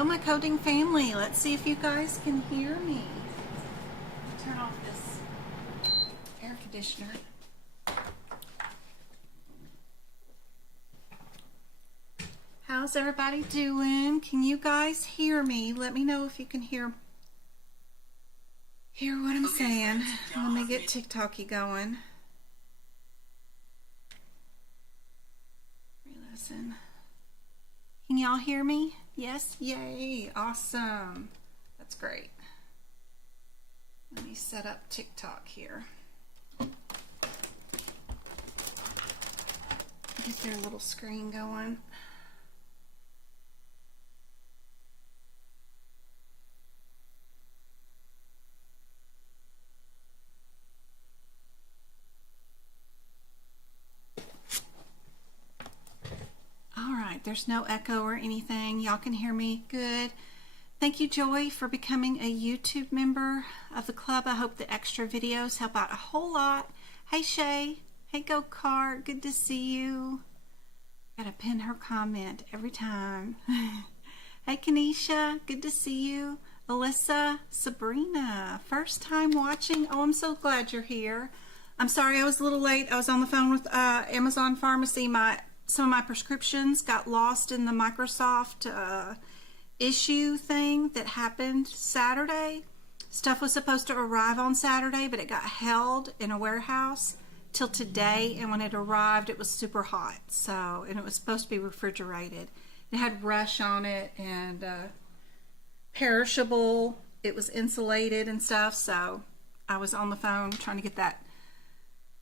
Hello, my coding family. Let's see if you guys can hear me. Turn off this air conditioner. How's everybody doing? Can you guys hear me? Let me know if you can hear what I'm saying. Let me get TikTok-y going. Re-listen. Can y'all hear me? Yes? Yay! Awesome. That's great. Let me set up TikTok here. Get their little screen going. There's no echo or anything. Y'all can hear me good. Thank you, Joy, for becoming a YouTube member of the club. I hope the extra videos help out a whole lot. Hey, Shay. Hey, Go Kart. Good to see you. Gotta pin her comment every time. Hey, Kanisha. Good to see you. Alyssa, Sabrina. First time watching. Oh, I'm so glad you're here. I'm sorry I was a little late. I was on the phone with Amazon Pharmacy. Some of my prescriptions got lost in the Microsoft issue thing that happened Saturday. Stuff was supposed to arrive on Saturday, but it got held in a warehouse till today, and when it arrived, it was super hot. And it was supposed to be refrigerated. It had rush on it and perishable. It was insulated and stuff, so I was on the phone trying to get that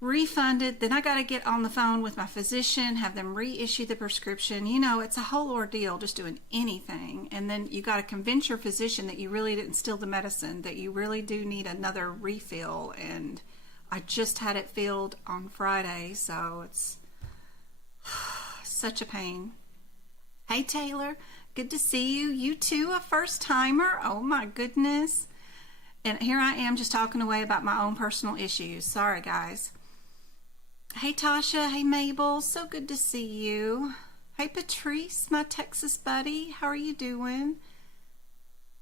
refunded. Then I got to get on the phone with my physician, have them reissue the prescription. You know, it's a whole ordeal just doing anything. And then you got to convince your physician that you really didn't steal the medicine, that you really do need another refill. And I just had it filled on Friday, so it's such a pain. Hey, Taylor, good to see you. You too, a first timer? Oh my goodness. And here I am just talking away about my own personal issues. Sorry, guys. Hey, Tasha. Hey, Mabel. So good to see you. Hey, Patrice, my Texas buddy. How are you doing?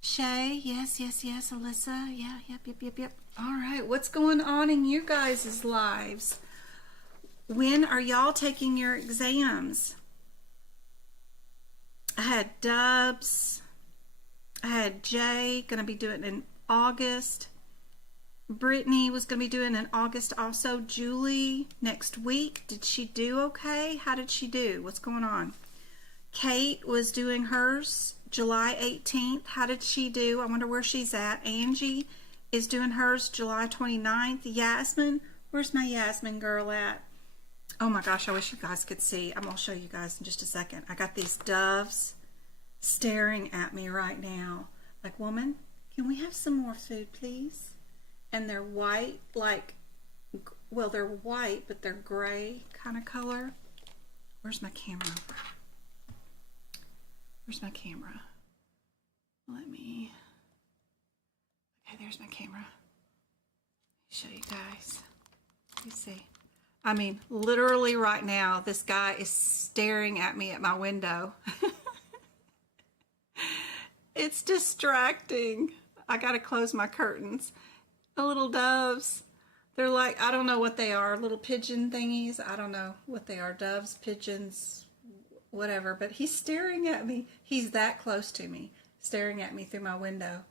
Shay. Yes. Alyssa. Yeah. Yep. All right. What's going on in you guys' lives? When are y'all taking your exams? I had Dubs. I had Jay. Going to be doing it in August. Brittany was going to be doing in August also. Julie next week. Did she do okay? How did she do? What's going on? Kate was doing hers July 18th. How did she do? I wonder where she's at. Angie is doing hers July 29th. Yasmin, where's my Yasmin girl at? Oh my gosh, I wish you guys could see. I'm going to show you guys in just a second. I got these doves staring at me right now. Like, woman, can we have some more food, please? And they're white, well, they're white, but they're gray kind of color. Where's my camera? Okay, there's my camera. Let me show you guys. You see. I mean, literally right now, this guy is staring at me at my window. It's distracting. I gotta close my curtains. The little doves, they're like, I don't know what they are, little pigeon thingies. I don't know what they are, doves, pigeons, whatever, but he's staring at me. He's that close to me, staring at me through my window.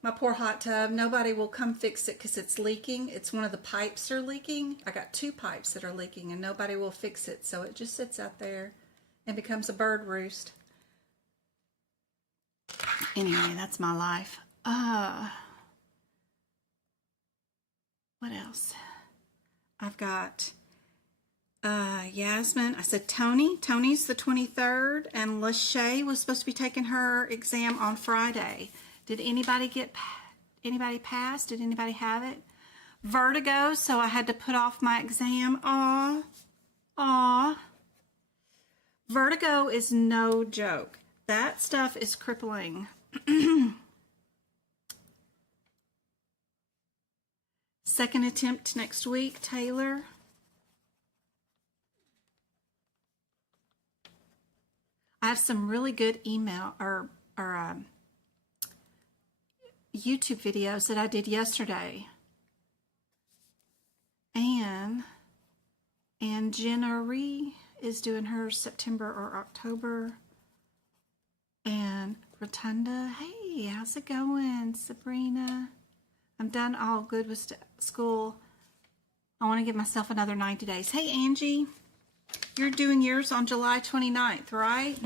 My poor hot tub, nobody will come fix it because it's leaking. It's one of the pipes are leaking. I got 2 pipes that are leaking and nobody will fix it, so it just sits out there and becomes a bird roost. Anyway, that's my life. What else? I've got Yasmin. I said Tony. Tony's the 23rd, and Lachey was supposed to be taking her exam on Friday. Did anybody pass? Did anybody have it? Vertigo, so I had to put off my exam. Aw. Vertigo is no joke. That stuff is crippling. Second attempt next week, Taylor. I have some really good email or YouTube videos that I did yesterday. And Jenna Ree is doing hers September or October. And Rotunda, hey, how's it going? Sabrina, I'm done all good with school. I want to give myself another 90 days. Hey, Angie, you're doing yours on July 29th, right?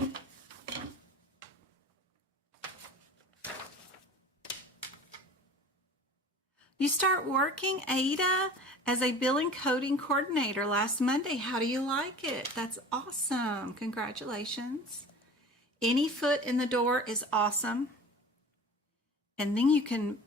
You start working, Ada, as a billing coding coordinator last Monday. How do you like it? That's awesome. Congratulations. Any foot in the door is awesome. And then you can,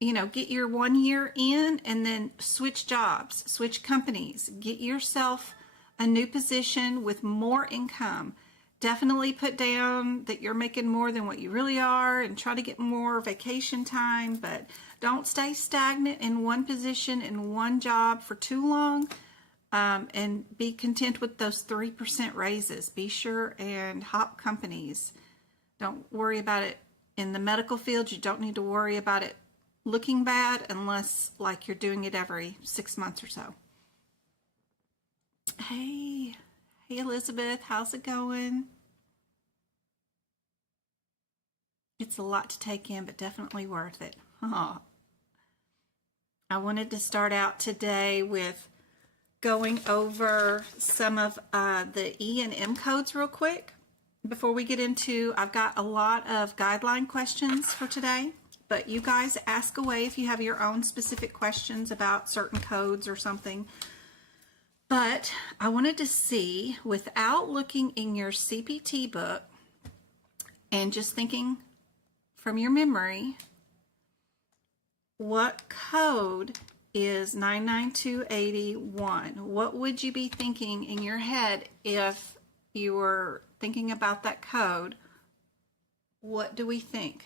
get your 1 year in and then switch jobs, switch companies, get yourself a new position with more income. Definitely put down that you're making more than what you really are and try to get more vacation time, but don't stay stagnant in one position, in one job for too long, and be content with those 3% raises. Be sure and hop companies. Don't worry about it in the medical field. You don't need to worry about it looking bad unless like you're doing it every 6 months or so. Hey Elizabeth, how's it going? It's a lot to take in, but definitely worth it. I wanted to start out today with going over some of the E and M codes real quick. Before we get into, I've got a lot of guideline questions for today, but you guys ask away if you have your own specific questions about certain codes or something. But I wanted to see, without looking in your CPT book and just thinking from your memory, what code is 99281? What would you be thinking in your head if you were thinking about that code? What do we think?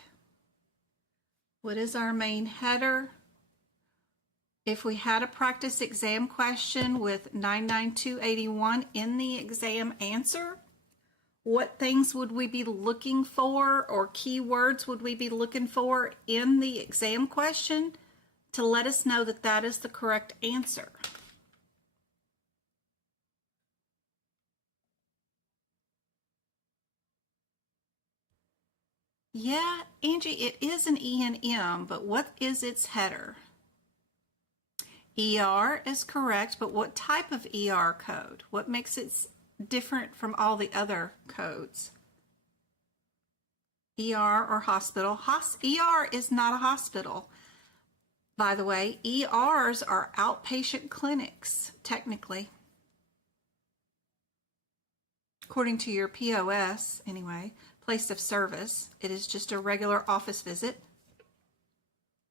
What is our main header? If we had a practice exam question with 99281 in the exam answer, what things would we be looking for, or keywords would we be looking for in the exam question to let us know that that is the correct answer? Yeah, Angie, it is an E and M, but what is its header? ER is correct, but what type of ER code? What makes it different from all the other codes? ER or hospital? ER is not a hospital. By the way, ERs are outpatient clinics, technically. According to your POS, anyway, place of service, it is just a regular office visit.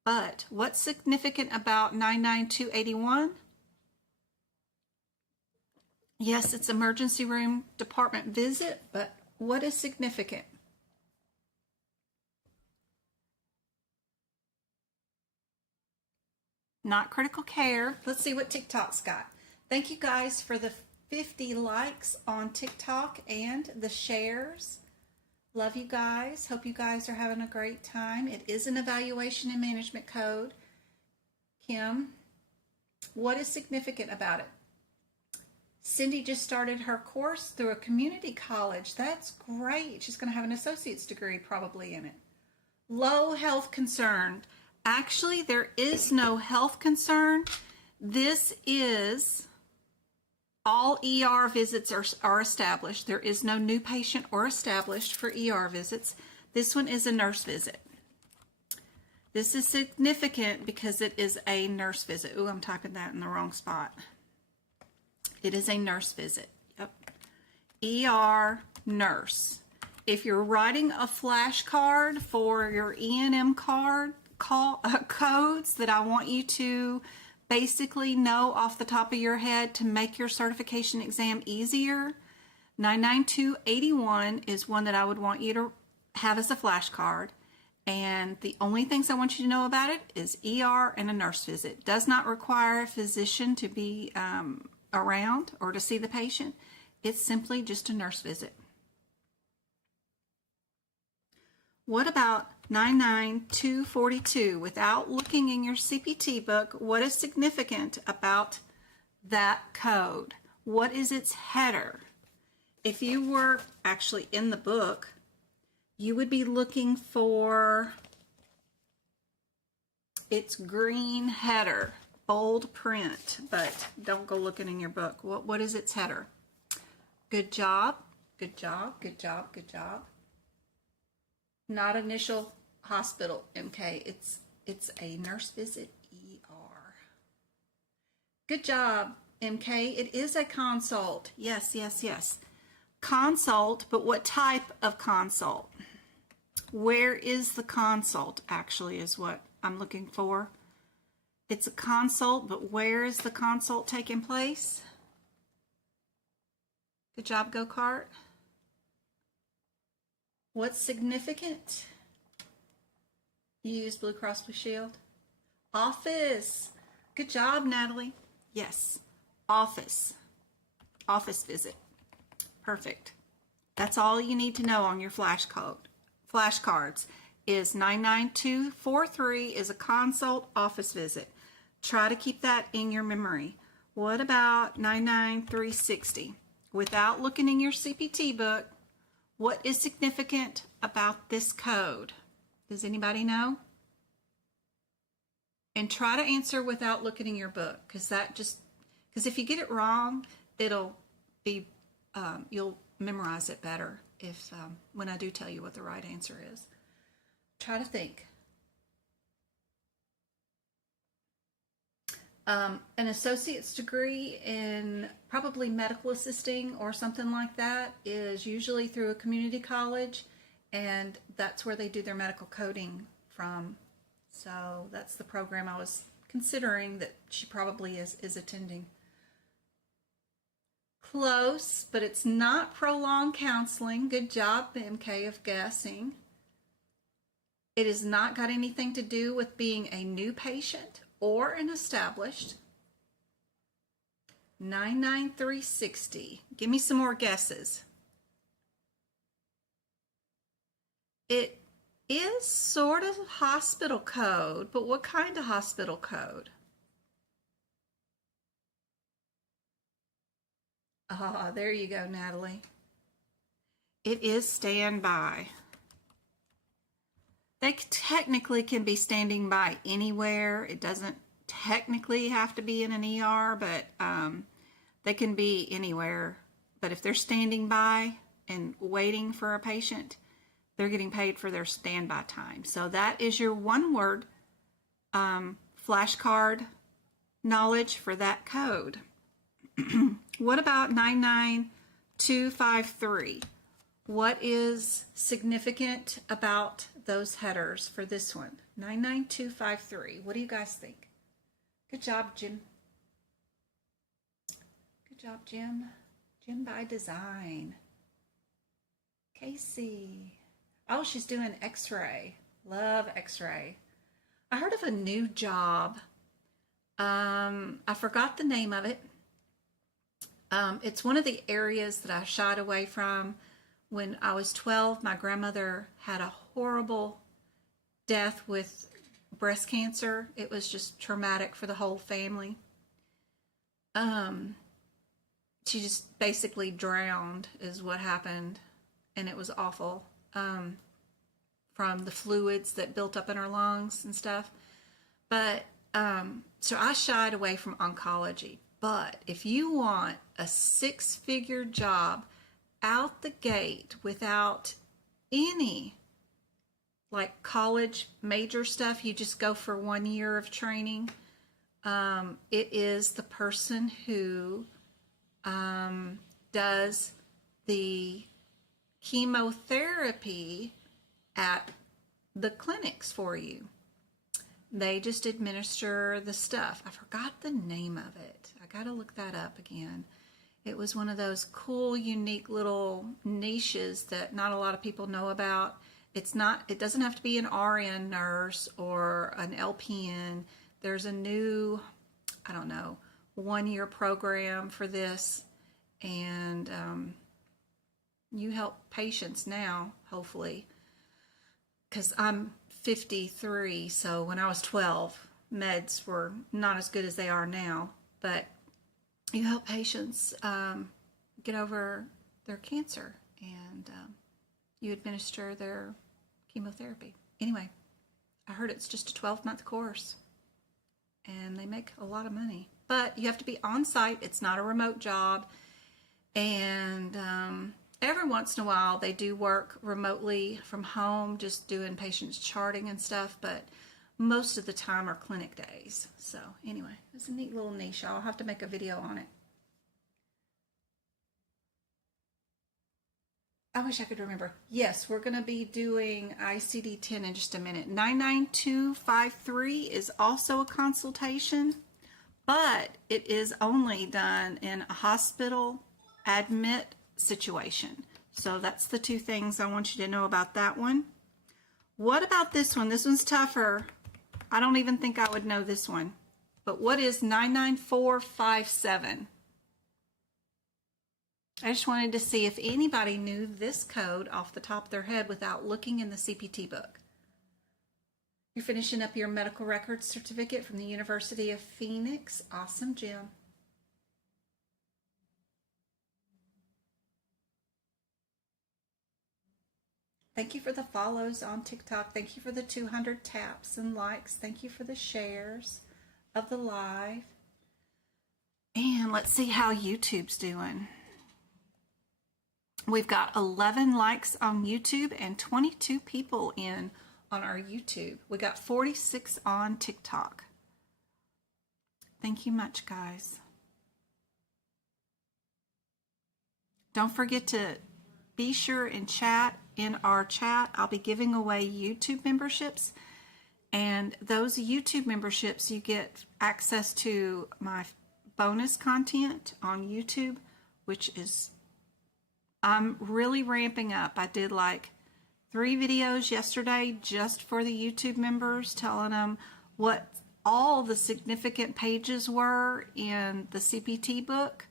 But what's significant about 99281? Yes, it's emergency room department visit, but what is significant? Not critical care. Let's see what TikTok's got. Thank you guys for the 50 likes on TikTok and the shares. Love you guys. Hope you guys are having a great time. It is an evaluation and management code. Kim, what is significant about it? Cindy just started her course through a community college. That's great. She's going to have an associate's degree probably in it. Low health concern. Actually, there is no health concern. This is all ER visits are established. There is no new patient or established for ER visits. This one is a nurse visit. This is significant because it is a nurse visit. Ooh, I'm typing that in the wrong spot. It is a nurse visit. Yep. ER nurse. If you're writing a flashcard for your E&M codes that I want you to basically know off the top of your head to make your certification exam easier, 99281 is one that I would want you to have as a flashcard. And the only things I want you to know about it is ER and a nurse visit. Does not require a physician to be around or to see the patient. It's simply just a nurse visit. What about 99242? Without looking in your CPT book, what is significant about that code? What is its header? If you were actually in the book, you would be looking for its green header, bold print, but don't go looking in your book. What is its header? Good job, good job, good job, good job. Not initial hospital, MK. It's a nurse visit, ER. Good job, MK. It is a consult. Yes, yes, yes. Consult, but what type of consult? Where is the consult, actually, is what I'm looking for. It's a consult, but where is the consult taking place? Good job, go-kart. What's significant? You use Blue Cross Blue Shield. Office. Good job, Natalie. Yes, office. Office visit. Perfect. That's all you need to know on your flashcards is 99243 is a consult office visit. Try to keep that in your memory. What about 99360? Without looking in your CPT book, what is significant about this code? Does anybody know? And try to answer without looking in your book, because if you get it wrong, it'll be you'll memorize it better if when I do tell you what the right answer is. Try to think. An associate's degree in probably medical assisting or something like that is usually through a community college, and that's where they do their medical coding from. So that's the program I was considering that she probably is attending. Close, but it's not prolonged counseling. Good job, MK, of guessing. It has not got anything to do with being a new patient or an established. 99360. Give me some more guesses. It is sort of hospital code, but what kind of hospital code? Ah, there you go, Natalie. It is standby. They technically can be standing by anywhere. It doesn't technically have to be in an ER, but they can be anywhere. But if they're standing by and waiting for a patient, they're getting paid for their standby time. So that is your one-word flashcard knowledge for that code. What about 99253? What is significant about those headers for this one? 99253. What do you guys think? Good job, Jim. Good job, Jim. Jim by design. Casey. Oh, she's doing x-ray. Love x-ray. I heard of a new job. I forgot the name of it. It's one of the areas that I shied away from. When I was 12, my grandmother had a horrible death with breast cancer. It was just traumatic for the whole family. She just basically drowned is what happened, and it was awful from the fluids that built up in her lungs and stuff. But so I shied away from oncology. But if you want a 6-figure job out the gate without any like college major stuff, you just go for 1 year of training. It is the person who does the chemotherapy at the clinics for you. They just administer the stuff. I forgot the name of it. I got to look that up again. It was one of those cool, unique little niches that not a lot of people know about. It doesn't have to be an RN nurse or an LPN. There's a new, 1-year program for this, and you help patients now, hopefully. because I'm 53, so when I was 12, meds were not as good as they are now. But you help patients get over their cancer, and you administer their chemotherapy. Anyway, I heard it's just a 12-month course, and they make a lot of money. But you have to be on site. It's not a remote job. And every once in a while, they do work remotely from home, just doing patients charting and stuff. But most of the time are clinic days. So anyway, it's a neat little niche. I'll have to make a video on it. I wish I could remember. Yes, we're going to be doing ICD-10 in just a minute. 99253 is also a consultation, but it is only done in a hospital admit situation. So that's the two things I want you to know about that one. What about this one? This one's tougher. I don't even think I would know this one. But what is 99457? I just wanted to see if anybody knew this code off the top of their head without looking in the CPT book. You're finishing up your medical records certificate from the University of Phoenix. Awesome, Jim. Thank you for the follows on TikTok. Thank you for the 200 taps and likes. Thank you for the shares of the live. And let's see how YouTube's doing. We've got 11 likes on YouTube and 22 people in on our YouTube. We got 46 on TikTok. Thank you much, guys. Don't forget to be sure and chat in our chat. I'll be giving away YouTube memberships. And those YouTube memberships, you get access to my bonus content on YouTube, which is I'm really ramping up. I did like 3 videos yesterday just for the YouTube members, telling them what all the significant pages were in the CPT book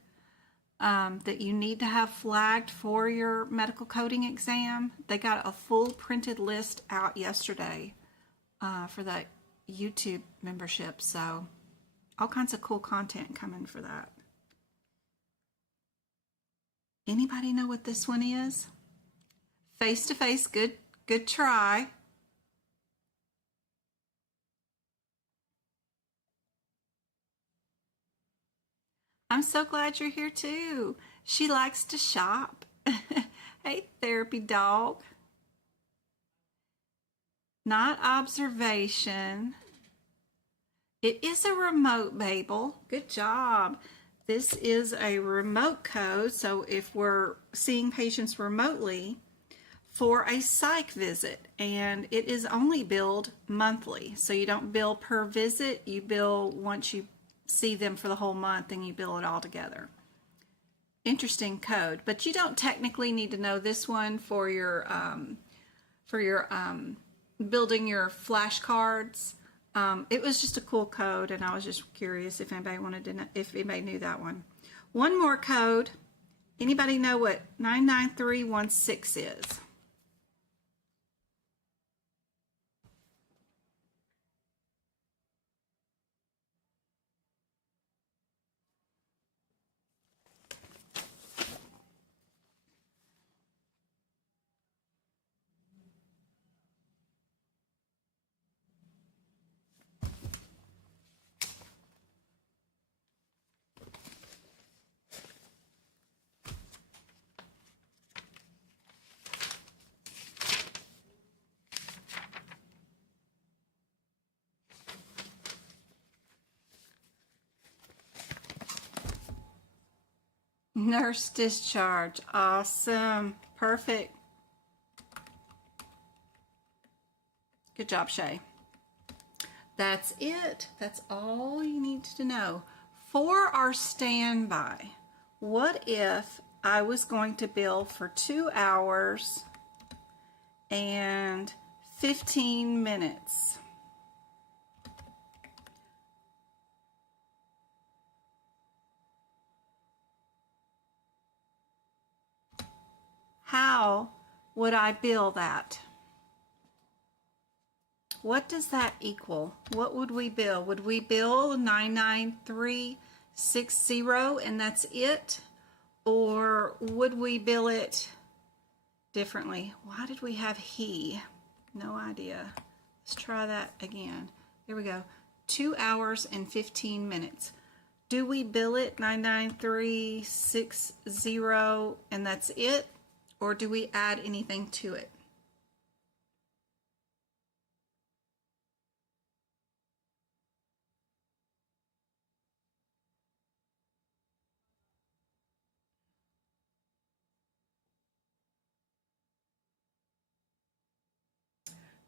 that you need to have flagged for your medical coding exam. They got a full printed list out yesterday for that YouTube membership. So all kinds of cool content coming for that. Anybody know what this one is? Face to face, good try. I'm so glad you're here too. She likes to shop. Hey, therapy dog. Not observation. It is a remote, Babel. Good job. This is a remote code, so if we're seeing patients remotely for a psych visit, and it is only billed monthly. So you don't bill per visit, you bill once you see them for the whole month and you bill it all together. Interesting code, but you don't technically need to know this one for your building your flashcards. It was just a cool code, and I was just curious if anybody wanted to know, if anybody knew that one. One more code. Anybody know what 99316 is? Nurse discharge. Awesome. Perfect. Good job, Shay. That's it. That's all you need to know. For our standby, what if I was going to bill for 2 hours and 15 minutes? How would I bill that? what does that equal? What would we bill? Would we bill 99360 and that's it? Or would we bill it differently? Why did we have he? No idea. Let's try that again. There we go. 2 hours and 15 minutes. Do we bill it 99360 and that's it? Or do we add anything to it?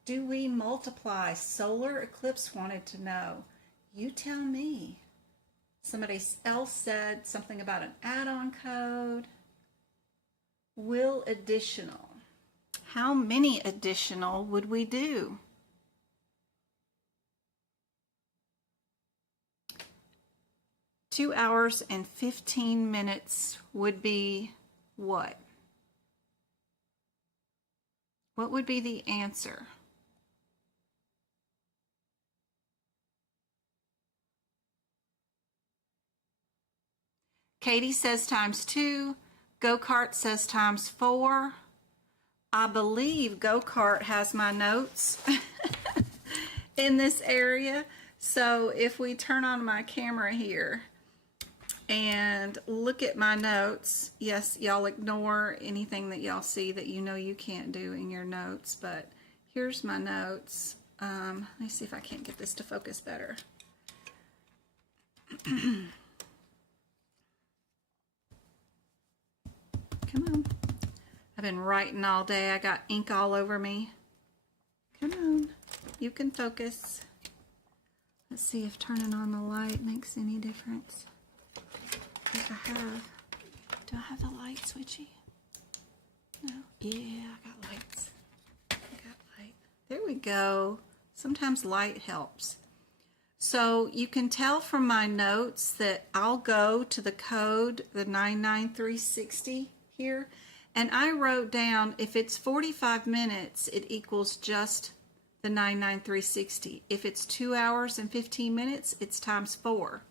Do we multiply? Solar Eclipse wanted to know. You tell me. Somebody else said something about an add-on code. Will additional. How many additional would we do? Two hours and 15 minutes would be what? What would be the answer? Katie says times 2. Go-Kart says times 4. I believe Go-Kart has my notes in this area. So if we turn on my camera here and look at my notes, yes, y'all ignore anything that y'all see that you know you can't do in your notes, but here's my notes. Let me see if I can't get this to focus better. Come on. I've been writing all day. I got ink all over me. Come on. You can focus. Let's see if turning on the light makes any difference. Do I have the light switchy? No. Yeah, I got lights. I got light. There we go. Sometimes light helps. So you can tell from my notes that I'll go to the code, the 99360 here, and I wrote down if it's 45 minutes, it equals just the 99360. If it's 2 hours and 15 minutes, it's times 4.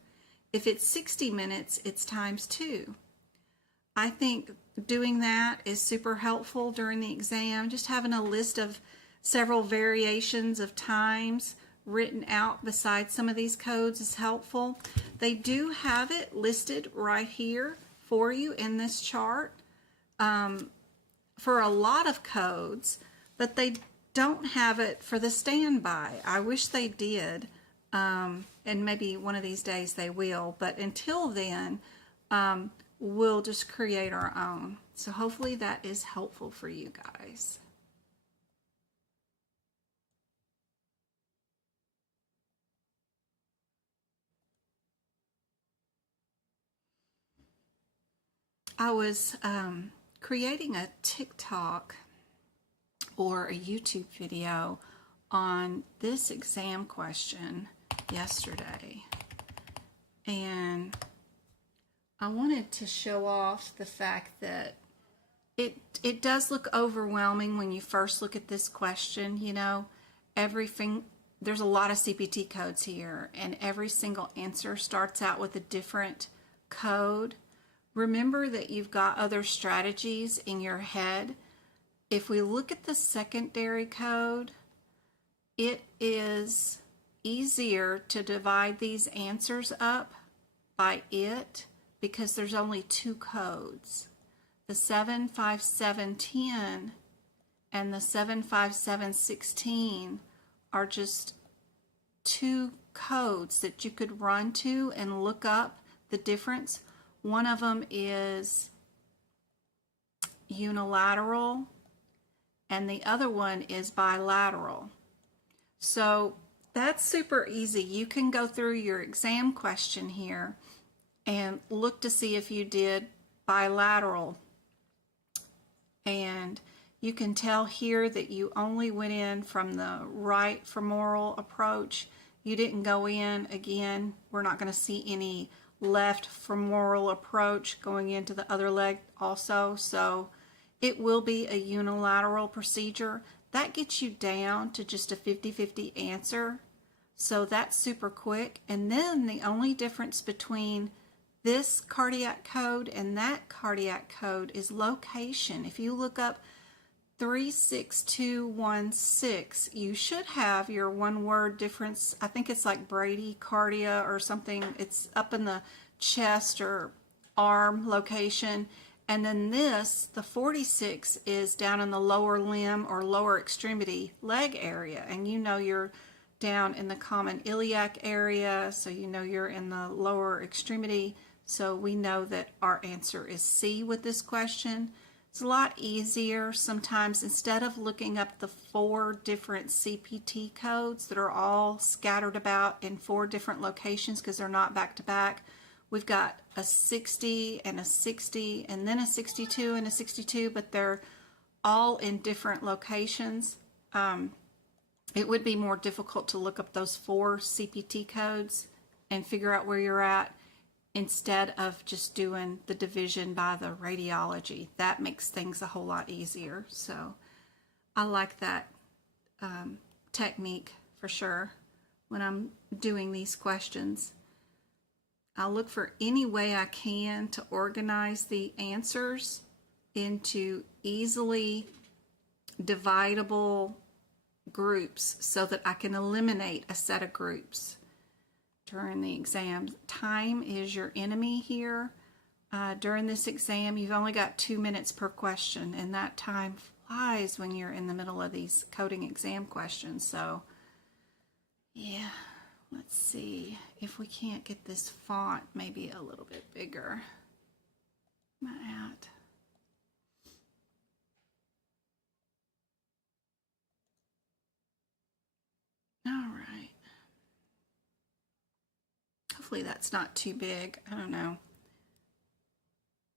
If it's 60 minutes, it's times 2. I think doing that is super helpful during the exam. Just having a list of several variations of times written out beside some of these codes is helpful. They do have it listed right here for you in this chart for a lot of codes, but they don't have it for the standby. I wish they did, and maybe one of these days they will, but until then, we'll just create our own. So hopefully that is helpful for you guys. I was creating a TikTok or a YouTube video on this exam question yesterday, and I wanted to show off the fact that it does look overwhelming when you first look at this question. You know, there's a lot of CPT codes here, and every single answer starts out with a different code. Remember that you've got other strategies in your head. If we look at the secondary code, it is easier to divide these answers up by it because there's only 2 codes. The 75710 and the 75716 are just 2 codes that you could run to and look up the difference. One of them is unilateral and the other one is bilateral. So that's super easy. You can go through your exam question here and look to see if you did bilateral. And you can tell here that you only went in from the right femoral approach. You didn't go in again. We're not going to see any left femoral approach going into the other leg also. So it will be a unilateral procedure. that gets you down to just a 50-50 answer. So that's super quick. And then the only difference between this cardiac code and that cardiac code is location. If you look up 36216, you should have your one word difference. I think it's like bradycardia or something. It's up in the chest or arm location. And then this, the 46, is down in the lower limb or lower extremity leg area. And you know you're down in the common iliac area, so you know you're in the lower extremity. So we know that our answer is C with this question. It's a lot easier sometimes, instead of looking up the 4 different CPT codes that are all scattered about in 4 different locations because they're not back to back. We've got a 60 and a 60 and then a 62 and a 62, but they're all in different locations. It would be more difficult to look up those 4 CPT codes and figure out where you're at instead of just doing the division by the radiology. That makes things a whole lot easier. So I like that technique for sure when I'm doing these questions. I'll look for any way I can to organize the answers into easily dividable groups so that I can eliminate a set of groups during the exam. Time is your enemy here. During this exam, you've only got 2 minutes per question, and that time flies when you're in the middle of these coding exam questions. So, yeah, let's see if we can't get this font maybe a little bit bigger. Am I at? All right. Hopefully that's not too big. I don't know.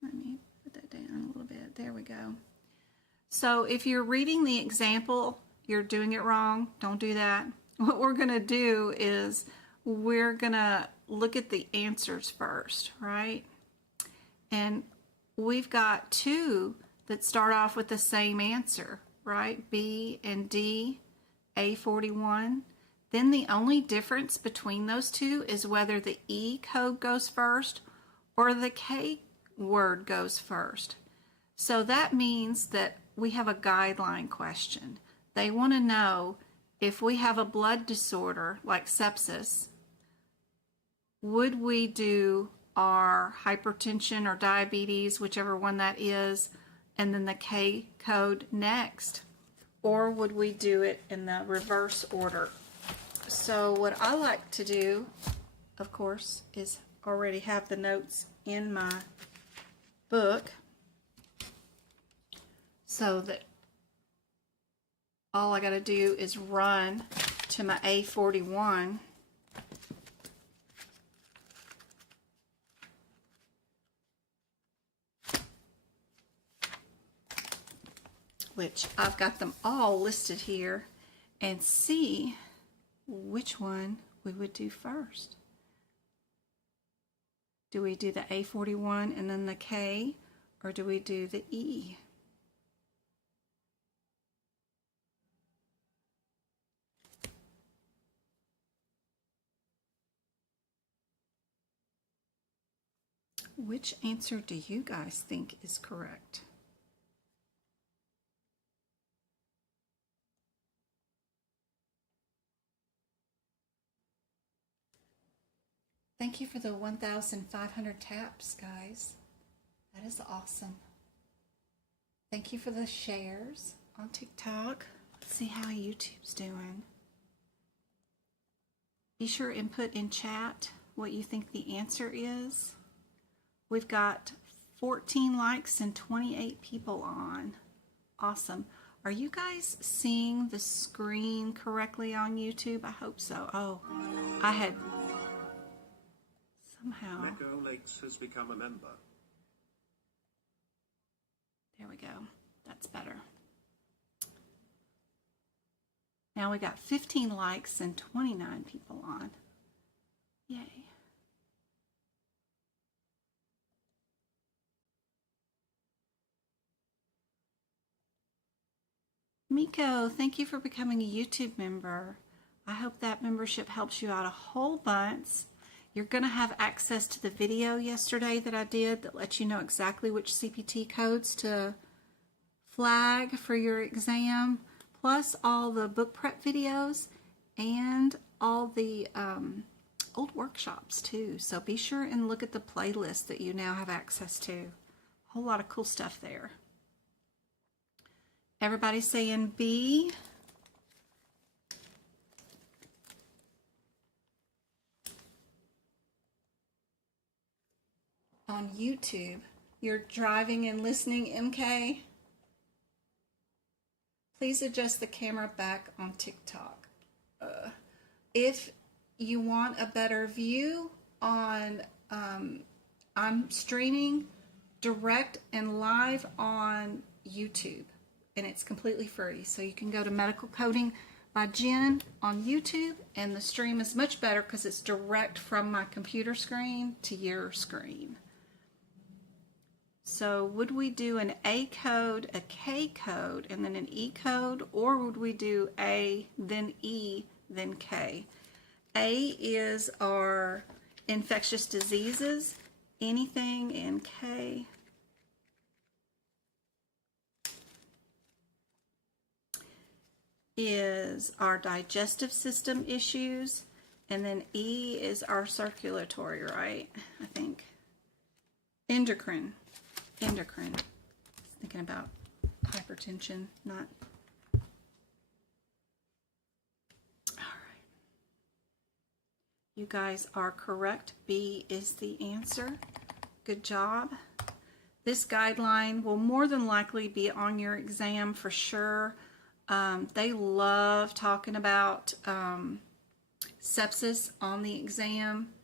Let me put that down a little bit. There we go. So if you're reading the example, you're doing it wrong. Don't do that. What we're going to do is we're going to look at the answers first, right? And we've got 2 that start off with the same answer, right? B and D, A41. Then the only difference between those 2 is whether the E code goes first or the K word goes first. So that means that we have a guideline question. They want to know if we have a blood disorder like sepsis, would we do our hypertension or diabetes, whichever one that is, and then the K code next? Or would we do it in the reverse order? So what I like to do, of course, is already have the notes in my book so that all I got to do is run to my A41 which I've got them all listed here, and see which one we would do first. Do we do the A41 and then the K, or do we do the E? Which answer do you guys think is correct? Thank you for the 1,500 taps, guys. That is awesome. Thank you for the shares on TikTok. Let's see how YouTube's doing. Be sure and put in chat what you think the answer is. We've got 14 likes and 28 people on. Awesome. Are you guys seeing the screen correctly on YouTube? I hope so. Oh, I had somehow. Neko Lakes has become a member. There we go. That's better. Now we got 15 likes and 29 people on. Yay. Miko, thank you for becoming a YouTube member. I hope that membership helps you out a whole bunch. You're going to have access to the video yesterday that I did that lets you know exactly which CPT codes to flag for your exam, plus all the book prep videos and all the old workshops too. So be sure and look at the playlist that you now have access to. A whole lot of cool stuff there. Everybody saying B. On YouTube, you're driving and listening, MK? Please adjust the camera back on TikTok. If you want a better view on, I'm streaming direct and live on YouTube, and it's completely free. So you can go to Medical Coding by Jen on YouTube, and the stream is much better because it's direct from my computer screen to your screen. So would we do an A code, a K code, and then an E code, or would we do A, then E, then K? A is our infectious diseases, anything, and K is our digestive system issues, and then E is our circulatory, right? I think. Endocrine. Thinking about hypertension, not. All right. You guys are correct. B is the answer. Good job. This guideline will more than likely be on your exam for sure. They love talking about sepsis on the exam.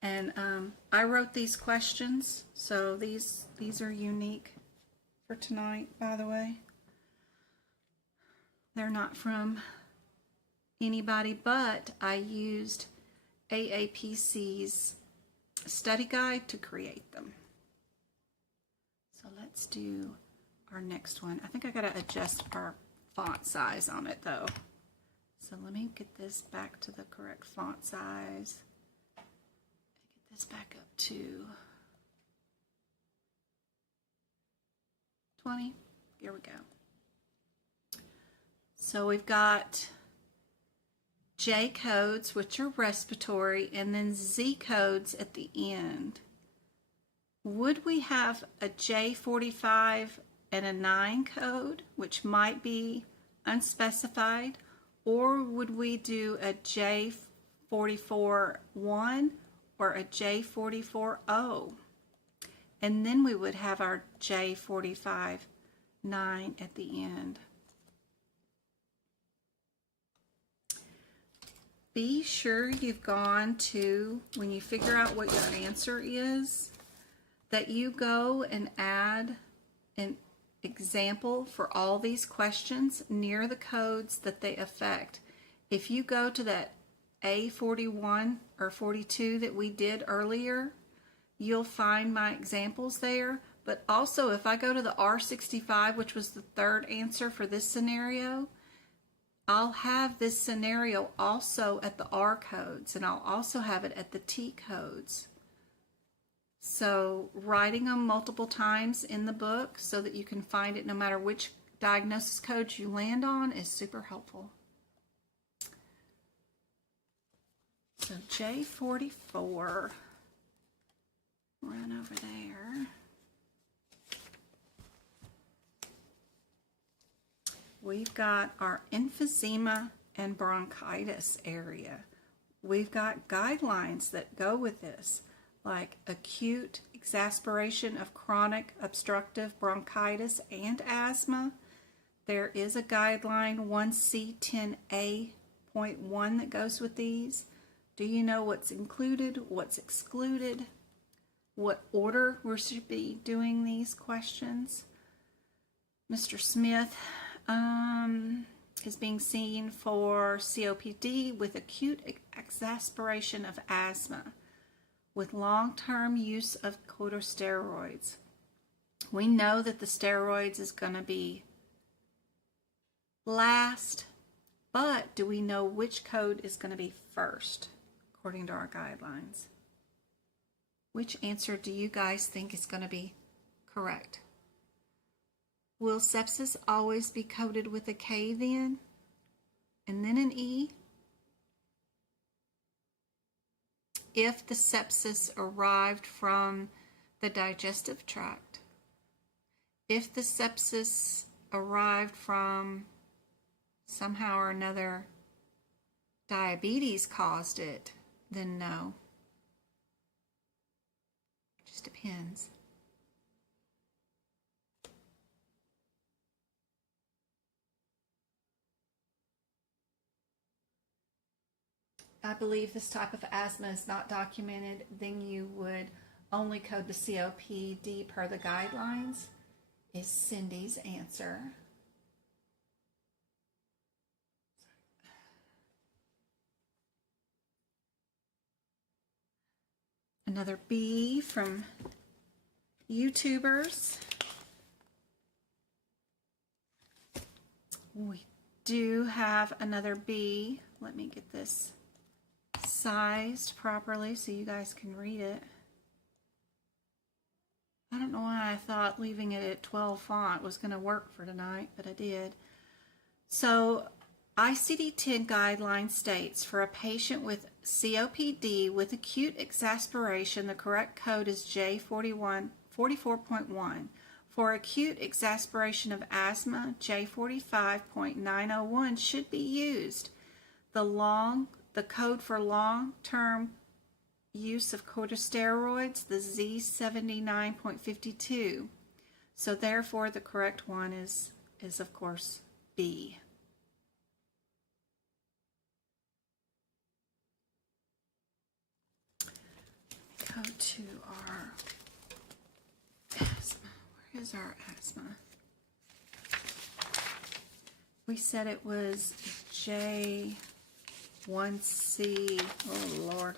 And I wrote these questions, so these are unique for tonight, by the way. They're not from anybody, but I used AAPC's study guide to create them. So let's do our next one. I think I gotta adjust our font size on it though. So let me get this back to the correct font size. Get this back up to 20. Here we go. So we've got J codes, which are respiratory, and then Z codes at the end. Would we have a J45 and a 9 code, which might be unspecified, or would we do a J44-1 or a J44-0? And then we would have our J45-9 at the end. Be sure you've gone to, when you figure out what your answer is, that you go and add an example for all these questions near the codes that they affect. If you go to that A41 or 42 that we did earlier, you'll find my examples there. But also if I go to the R65, which was the third answer for this scenario, I'll have this scenario also at the R codes, and I'll also have it at the T codes. So writing them multiple times in the book so that you can find it no matter which diagnosis code you land on is super helpful. So J44, run over there. We've got our emphysema and bronchitis area. We've got guidelines that go with this, like acute exacerbation of chronic obstructive bronchitis and asthma. There is a guideline 1C10A.1 that goes with these. Do you know what's included, what's excluded, what order we should be doing these questions? Mr. Smith is being seen for COPD with acute exacerbation of asthma with long-term use of corticosteroids. We know that the steroids is going to be last, but do we know which code is going to be first according to our guidelines? Which answer do you guys think is going to be correct? Will sepsis always be coded with a K then? And then an E? If the sepsis arrived from the digestive tract, if the sepsis arrived from somehow or another diabetes caused it, then no. It just depends. I believe this type of asthma is not documented, then you would only code the COPD per the guidelines, is Cindy's answer. Another B from YouTubers. We do have another B. Let me get this sized properly so you guys can read it. I don't know why I thought leaving it at 12 font was going to work for tonight, but I did. So ICD-10 guideline states for a patient with COPD with acute exasperation, the correct code is J44.1. For acute exasperation of asthma, J45.901 should be used. The code for long-term use of corticosteroids, the Z79.52. So therefore the correct one is of course B. Go to our asthma. Where is our asthma? We said it was J1C. Oh Lord.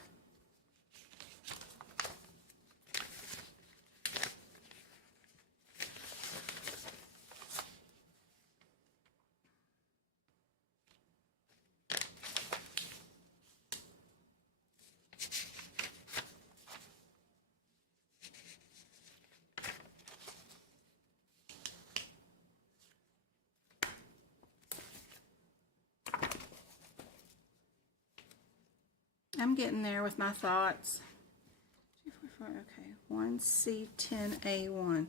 I'm getting there with my thoughts. Okay, 1C10A1.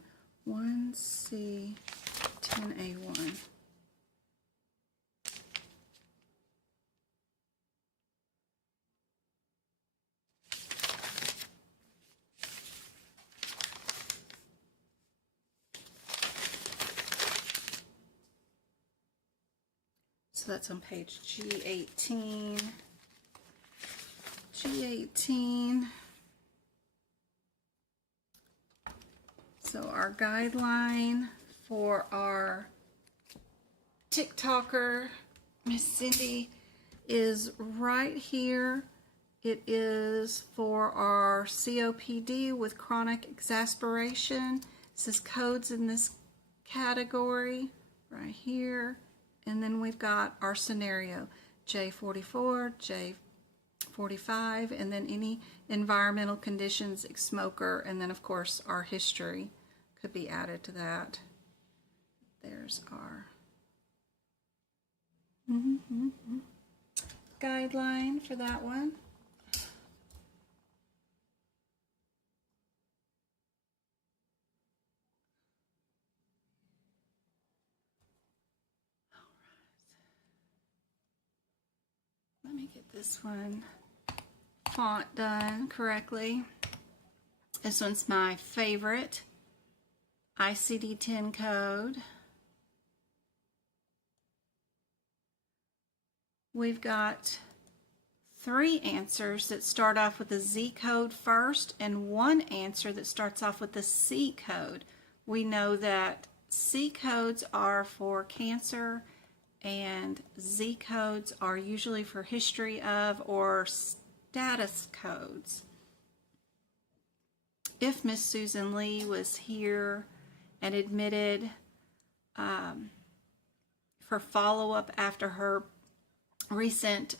1C10A1. So that's on page G18. G18. So our guideline for our TikToker, Miss Cindy, is right here. It is for our COPD with chronic exasperation. It says codes in this category right here. And then we've got our scenario, J44, J45, and then any environmental conditions, smoker, and then of course our history could be added to that. There's our guideline for that one. Let me get this one font done correctly. This one's my favorite ICD-10 code. We've got 3 answers that start off with the Z code first and 1 answer that starts off with the C code. We know that C codes are for cancer and Z codes are usually for history of or status codes. If Miss Susan Lee was here and admitted, if for follow-up after her recent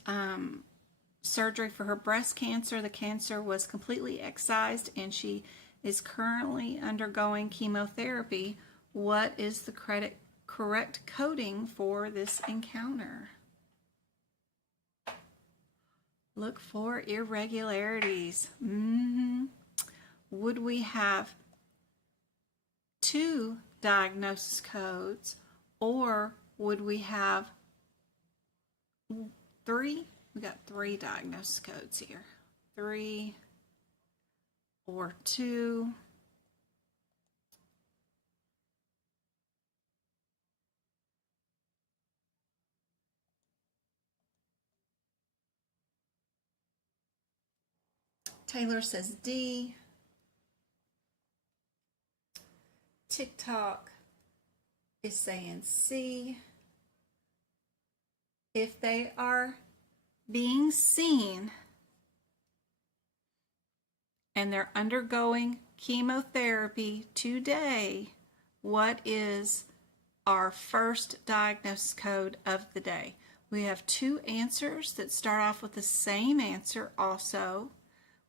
surgery for her breast cancer. The cancer was completely excised and she is currently undergoing chemotherapy. What is the correct coding for this encounter? Look for irregularities. Would we have 2 diagnosis codes, or would we have 3? We got 3 diagnosis codes here. 3 or 2. Taylor says D. TikTok is saying C. If they are being seen and they're undergoing chemotherapy today, what is our first diagnosis code of the day? We have 2 answers that start off with the same answer also,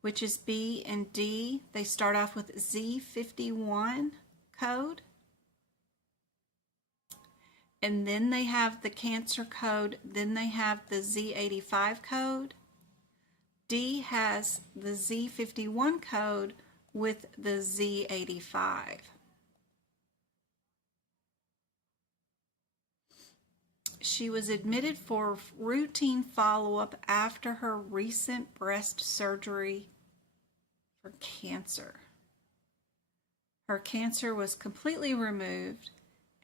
which is B and D. They start off with Z51 code. And then they have the cancer code, then they have the Z85 code. D has the Z51 code with the Z85. She was admitted for routine follow-up after her recent breast surgery for cancer. Her cancer was completely removed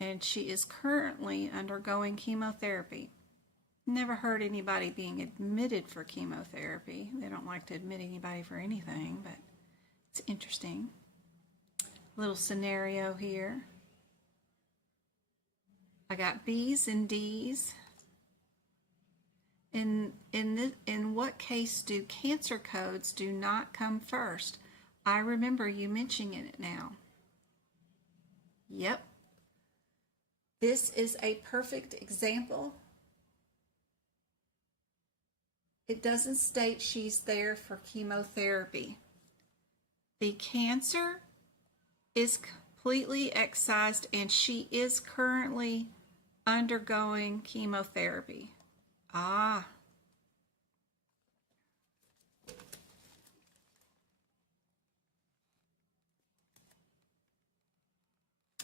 and she is currently undergoing chemotherapy. Never heard anybody being admitted for chemotherapy. They don't like to admit anybody for anything, but it's interesting. Little scenario here. I got B's and D's. In what case do cancer codes do not come first? I remember you mentioning it now. Yep. This is a perfect example. It doesn't state she's there for chemotherapy. The cancer is completely excised and she is currently undergoing chemotherapy.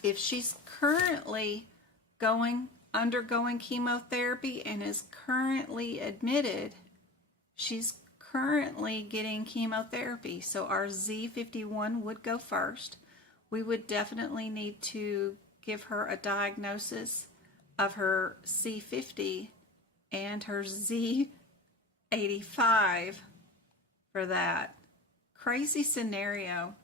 If she's currently undergoing chemotherapy and is currently admitted, she's currently getting chemotherapy. So our Z51 would go first. We would definitely need to give her a diagnosis of her C50 and her Z85 for that. Crazy scenario.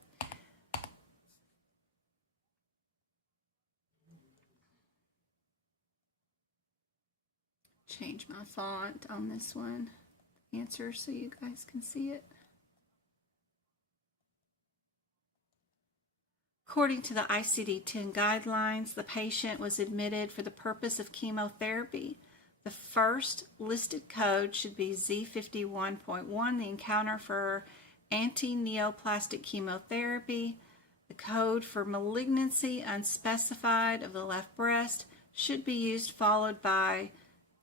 Change my font on this one. Answer so you guys can see it. According to the ICD-10 guidelines, the patient was admitted for the purpose of chemotherapy. The first listed code should be Z51.1, the encounter for anti-neoplastic chemotherapy. The code for malignancy unspecified of the left breast should be used, followed by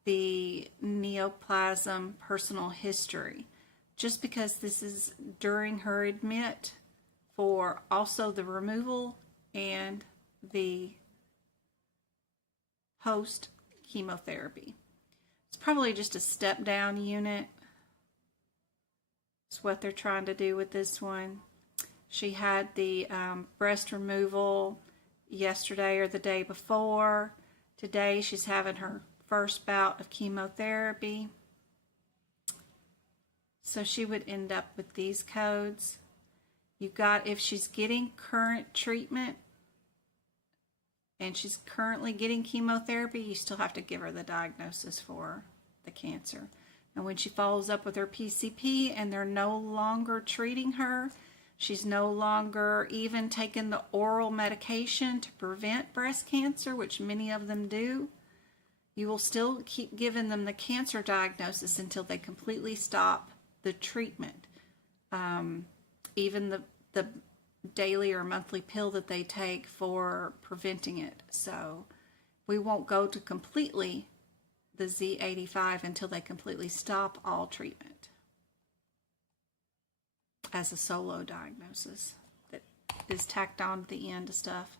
the neoplasm personal history. Just because this is during her admit for also the removal and the post chemotherapy. It's probably just a step down unit. It's what they're trying to do with this one. She had the breast removal yesterday or the day before. Today she's having her first bout of chemotherapy. So she would end up with these codes. You've got, if she's getting current treatment and she's currently getting chemotherapy, you still have to give her the diagnosis for the cancer. And when she follows up with her PCP and they're no longer treating her, she's no longer even taking the oral medication to prevent breast cancer, which many of them do, You will still keep giving them the cancer diagnosis until they completely stop the treatment. Even the daily or monthly pill that they take for preventing it. So we won't go to completely the Z85 until they completely stop all treatment as a solo diagnosis that is tacked on at the end of stuff.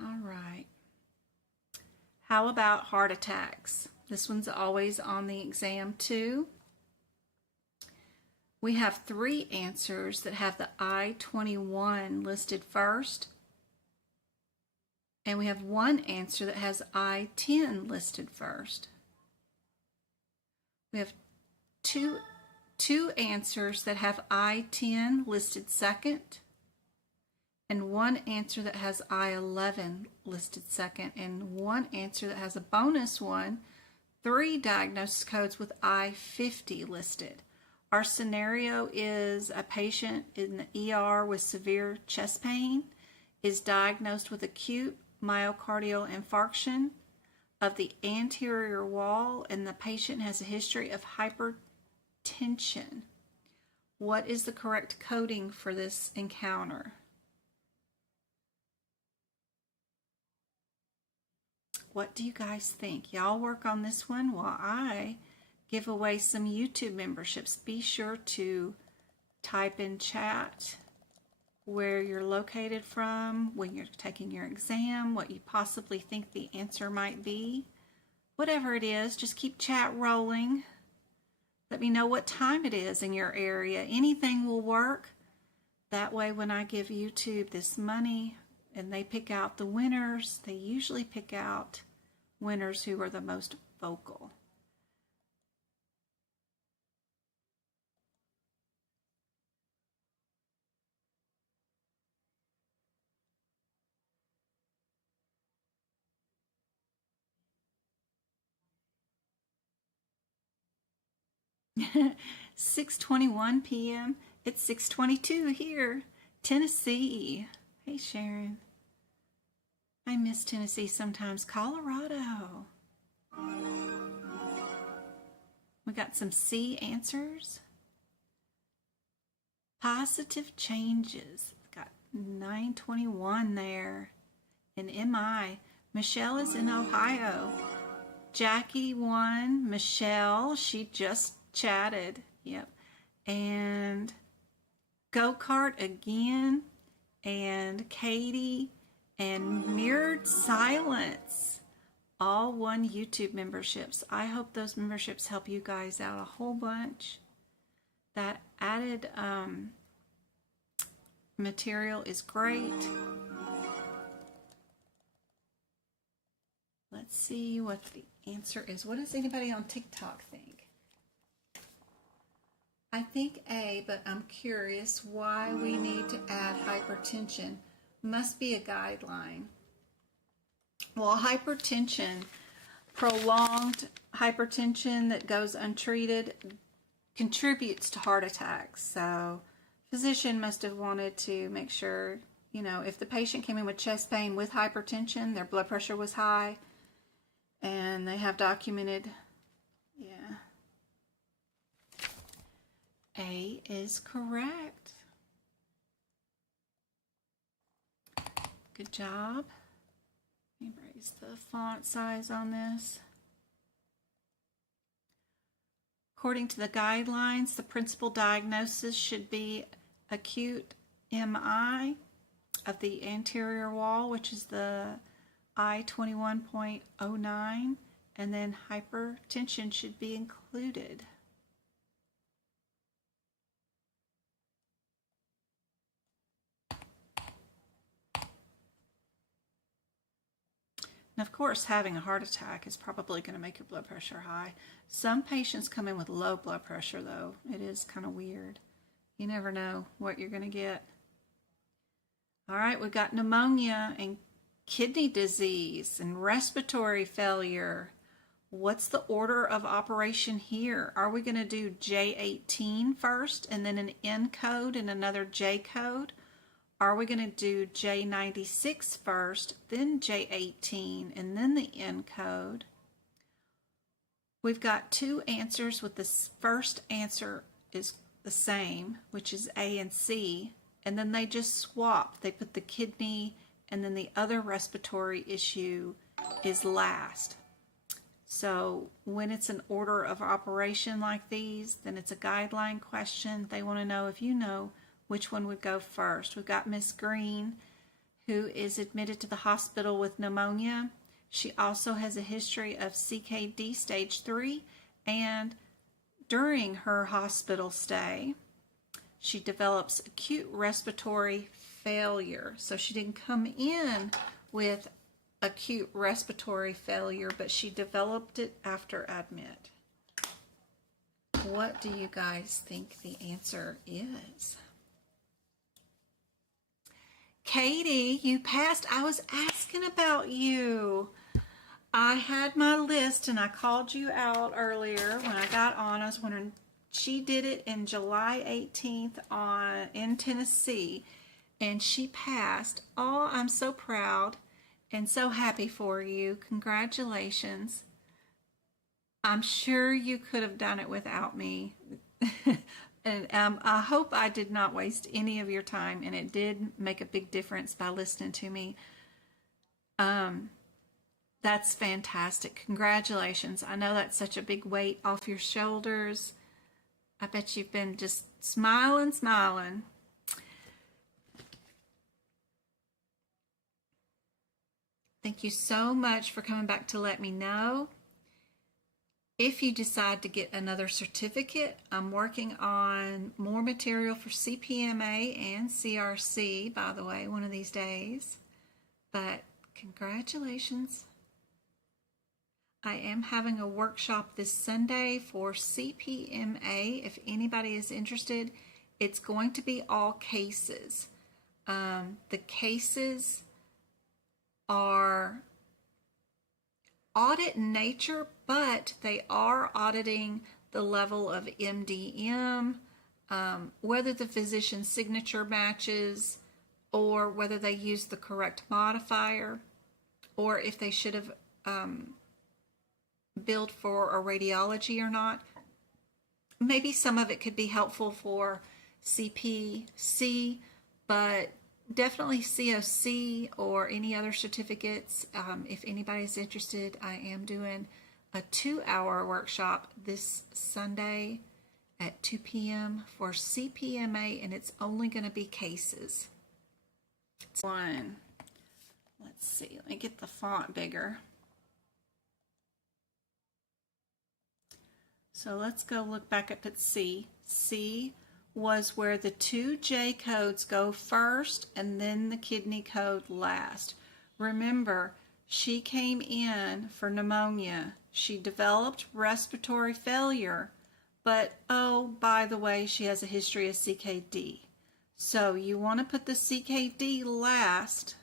All right. How about heart attacks? This one's always on the exam too. We have 3 answers that have the I-21 listed first. And we have 1 answer that has I-10 listed first. We have two answers that have I-10 listed second. And 1 answer that has I-11 listed second. And 1 answer that has a bonus one. 3 diagnosis codes with I-50 listed. Our scenario is a patient in the ER with severe chest pain is diagnosed with acute myocardial infarction of the anterior wall, and the patient has a history of hypertension. What is the correct coding for this encounter? What do you guys think? Y'all work on this one while I give away some YouTube memberships. Be sure to type in chat where you're located from, when you're taking your exam, what you possibly think the answer might be. Whatever it is, just keep chat rolling. Let me know what time it is in your area. Anything will work. That way when I give YouTube this money and they pick out the winners, they usually pick out winners who are the most vocal. (6:21 p.m.) It's 6:22 here, Tennessee. Hey Sharon. I miss Tennessee sometimes. Colorado. We got some C answers. Positive changes. Got 921 there. And MI. Michelle is in Ohio. Jackie won. Michelle, she just chatted. Yep. And go-kart again. And Katie. And mirrored silence. All won YouTube memberships. I hope those memberships help you guys out a whole bunch. That added material is great. Let's see what the answer is. What does anybody on TikTok think? I think A, but I'm curious why we need to add hypertension. Must be a guideline. Well, hypertension, prolonged hypertension that goes untreated, contributes to heart attacks. So physician must have wanted to make sure, you know, if the patient came in with chest pain with hypertension, their blood pressure was high, and they have documented, yeah. A is correct. Good job. Let me raise the font size on this. According to the guidelines, the principal diagnosis should be acute MI of the anterior wall, which is the I-21.09, and then hypertension should be included. And of course, having a heart attack is probably going to make your blood pressure high. Some patients come in with low blood pressure, though. It is kind of weird. You never know what you're going to get. All right, we've got pneumonia and kidney disease and respiratory failure. What's the order of operation here? Are we going to do J18 first and then an N code and another J code? Are we going to do J96 first, then J18, and then the N code? We've got two answers with this first answer is the same, which is A and C, and then they just swap. They put the kidney and then the other respiratory issue is last. So when it's an order of operation like these, then it's a guideline question. They want to know if you know which one would go first. We've got Miss Green, who is admitted to the hospital with pneumonia. She also has a history of CKD stage 3, and during her hospital stay, she develops acute respiratory failure. So she didn't come in with acute respiratory failure, but she developed it after admit. What do you guys think the answer is? Katie, you passed. I was asking about you. I had my list and I called you out earlier when I got on. I was wondering, she did it in July 18th in Tennessee, and she passed. Oh, I'm so proud and so happy for you. Congratulations. I'm sure you could have done it without me. And I hope I did not waste any of your time, and it did make a big difference by listening to me. That's fantastic. Congratulations. I know that's such a big weight off your shoulders. I bet you've been just smiling. Thank you so much for coming back to let me know. If you decide to get another certificate, I'm working on more material for CPMA and CRC, by the way, one of these days. But congratulations. I am having a workshop this Sunday for CPMA. If anybody is interested, it's going to be all cases. The cases are audit in nature, but they are auditing the level of MDM, whether the physician's signature matches, or whether they use the correct modifier, or if they should have billed for a radiology or not. Maybe some of it could be helpful for CPC, but definitely COC or any other certificates. If anybody's interested, I am doing a 2-hour workshop this Sunday at 2 p.m. for CPMA, and it's only going to be cases. One. Let's see. Let me get the font bigger. So let's go look back up at C. C was where the 2 J codes go first and then the kidney code last. Remember, she came in for pneumonia. She developed respiratory failure, but oh, by the way, she has a history of CKD. So you want to put the CKD last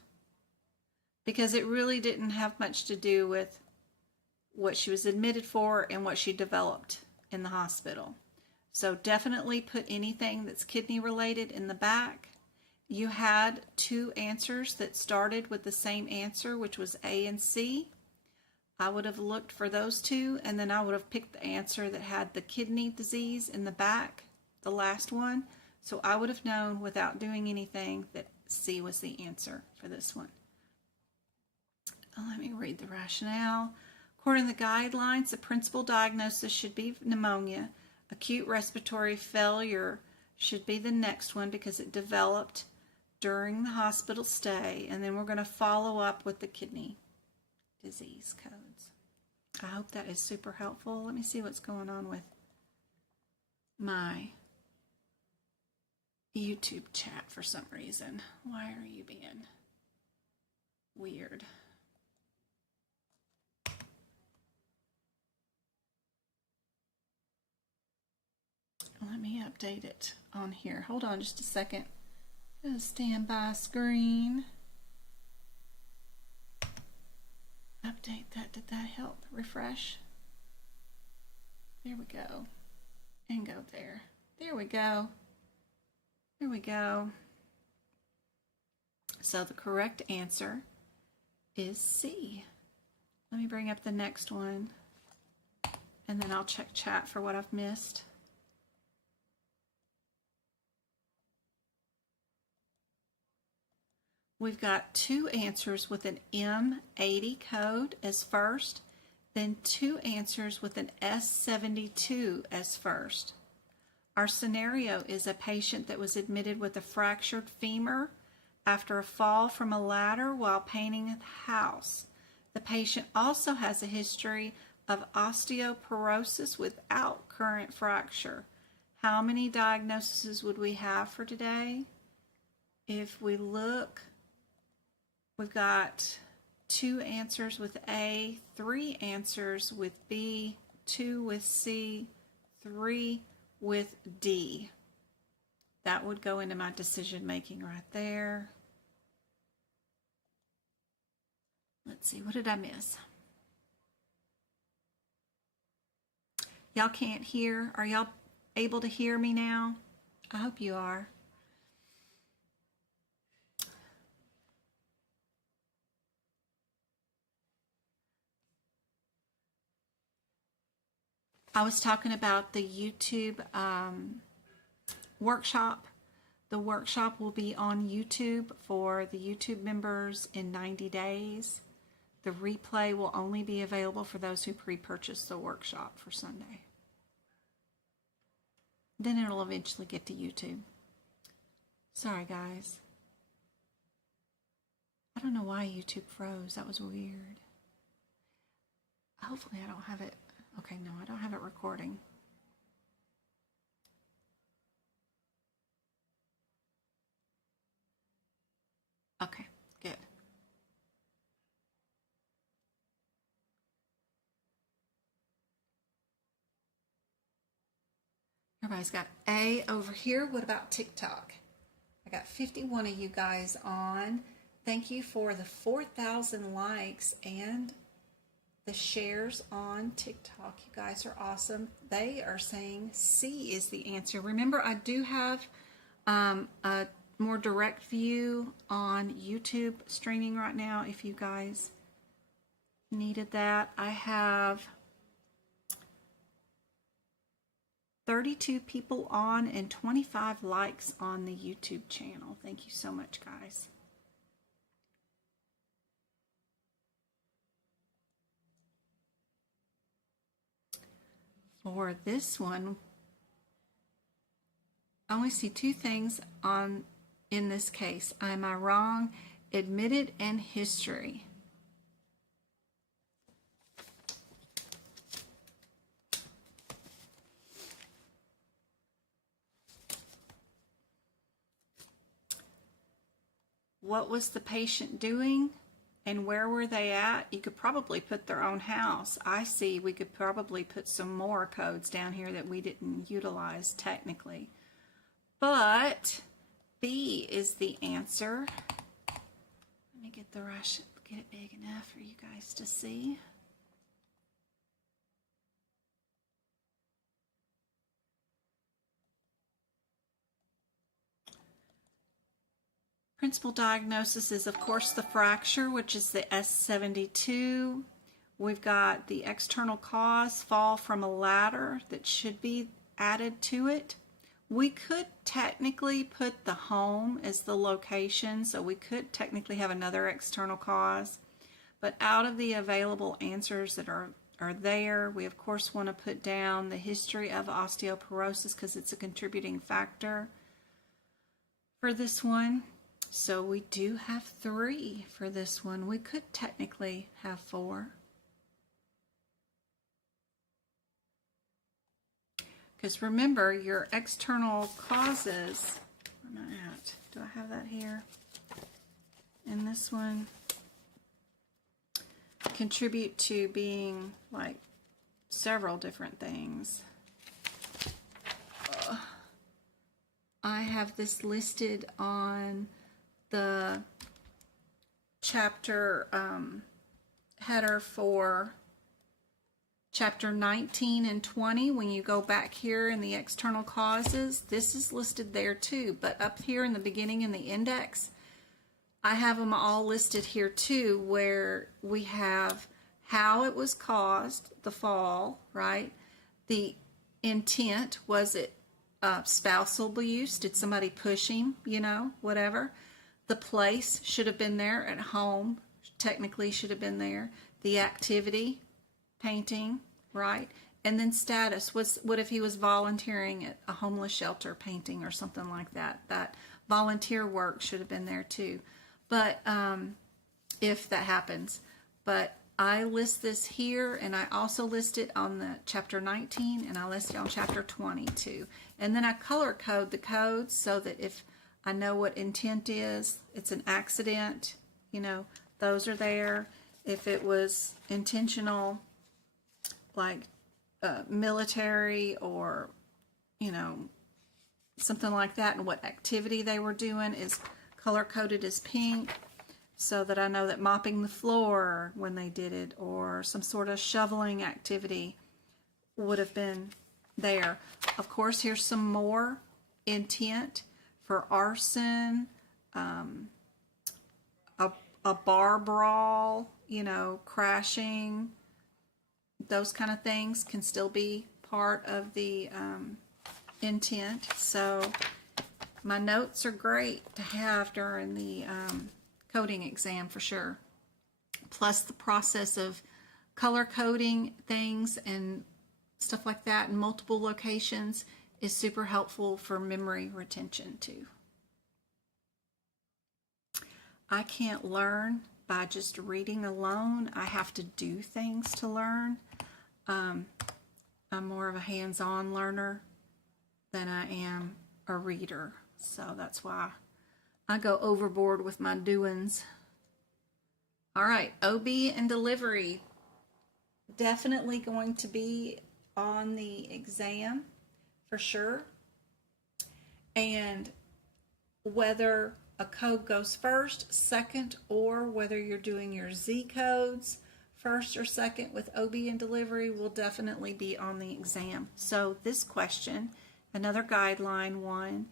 because it really didn't have much to do with what she was admitted for and what she developed in the hospital. So definitely put anything that's kidney related in the back. You had 2 answers that started with the same answer, which was A and C. I would have looked for those 2, and then I would have picked the answer that had the kidney disease in the back, the last one. So I would have known without doing anything that C was the answer for this one. Let me read the rationale. According to the guidelines, the principal diagnosis should be pneumonia. Acute respiratory failure should be the next one because it developed during the hospital stay, and then we're going to follow up with the kidney disease codes. I hope that is super helpful. Let me see what's going on with my YouTube chat for some reason. Why are you being weird? Let me update it on here. Hold on just a second. Go standby screen. Update that. Did that help? Refresh. There we go. And go there. There we go. There we go. So the correct answer is C. Let me bring up the next one, and then I'll check chat for what I've missed. We've got two answers with an M80 code as first, then two answers with an S72 as first. Our scenario is a patient that was admitted with a fractured femur after a fall from a ladder while painting the house. The patient also has a history of osteoporosis without current fracture. How many diagnoses would we have for today? If we look, we've got two answers with A, three answers with B, two with C, three with D. That would go into my decision making right there. Let's see, what did I miss? Y'all can't hear? Are y'all able to hear me now? I hope you are. I was talking about the YouTube workshop. The workshop will be on YouTube for the YouTube members in 90 days. The replay will only be available for those who pre-purchase the workshop for Sunday. Then it'll eventually get to YouTube. Sorry, guys. I don't know why YouTube froze. That was weird. Hopefully I don't have it. Okay, no, I don't have it recording. Okay, good. Everybody's got A over here. What about TikTok? I got 51 of you guys on. Thank you for the 4,000 likes and the shares on TikTok. You guys are awesome. They are saying C is the answer. Remember, I do have a more direct view on YouTube streaming right now if you guys needed that. I have 32 people on and 25 likes on the YouTube channel. Thank you so much, guys. For this one, I only see two things in this case. Am I wrong? Admitted and history. What was the patient doing and where were they at? You could probably put their own house. I see we could probably put some more codes down here that we didn't utilize technically. But B is the answer. Let me get it big enough for you guys to see. Principal diagnosis is, of course, the fracture, which is the S72. We've got the external cause, fall from a ladder, that should be added to it. We could technically put the home as the location, so we could technically have another external cause. But out of the available answers that are there, we of course want to put down the history of osteoporosis because it's a contributing factor for this one. So we do have 3 for this one. We could technically have 4. Because remember, your external causes, where am I at? Do I have that here? In this one, contribute to being like several different things. I have this listed on the chapter header for Chapter 19 and 20, when you go back here in the external causes, this is listed there too, but up here in the beginning in the index, I have them all listed here too, where we have how it was caused, the fall, right? The intent, was it spousal abuse? Did somebody push him, you know, whatever? The place should have been there at home, technically should have been there. The activity, painting, right? And then status, what if he was volunteering at a homeless shelter painting or something like that? That volunteer work should have been there too. But if that happens. But I list this here, and I also list it on the chapter 19, and I list it on chapter 20 too. And then I color code the codes so that if I know what intent is, it's an accident, you know, those are there. If it was intentional, like military or, you know, something like that, and what activity they were doing is color coded as pink, so that I know that mopping the floor when they did it, or some sort of shoveling activity would have been there. Of course, here's some more intent for arson, a bar brawl, you know, crashing, those kind of things can still be part of the intent. So my notes are great to have during the coding exam for sure. Plus the process of color coding things and stuff like that in multiple locations is super helpful for memory retention too. I can't learn by just reading alone. I have to do things to learn. I'm more of a hands-on learner than I am a reader. So that's why I go overboard with my doings. All right, OB and delivery. Definitely going to be on the exam for sure. And whether a code goes first, second, or whether you're doing your Z codes first or second with OB and delivery will definitely be on the exam. So this question, another guideline one,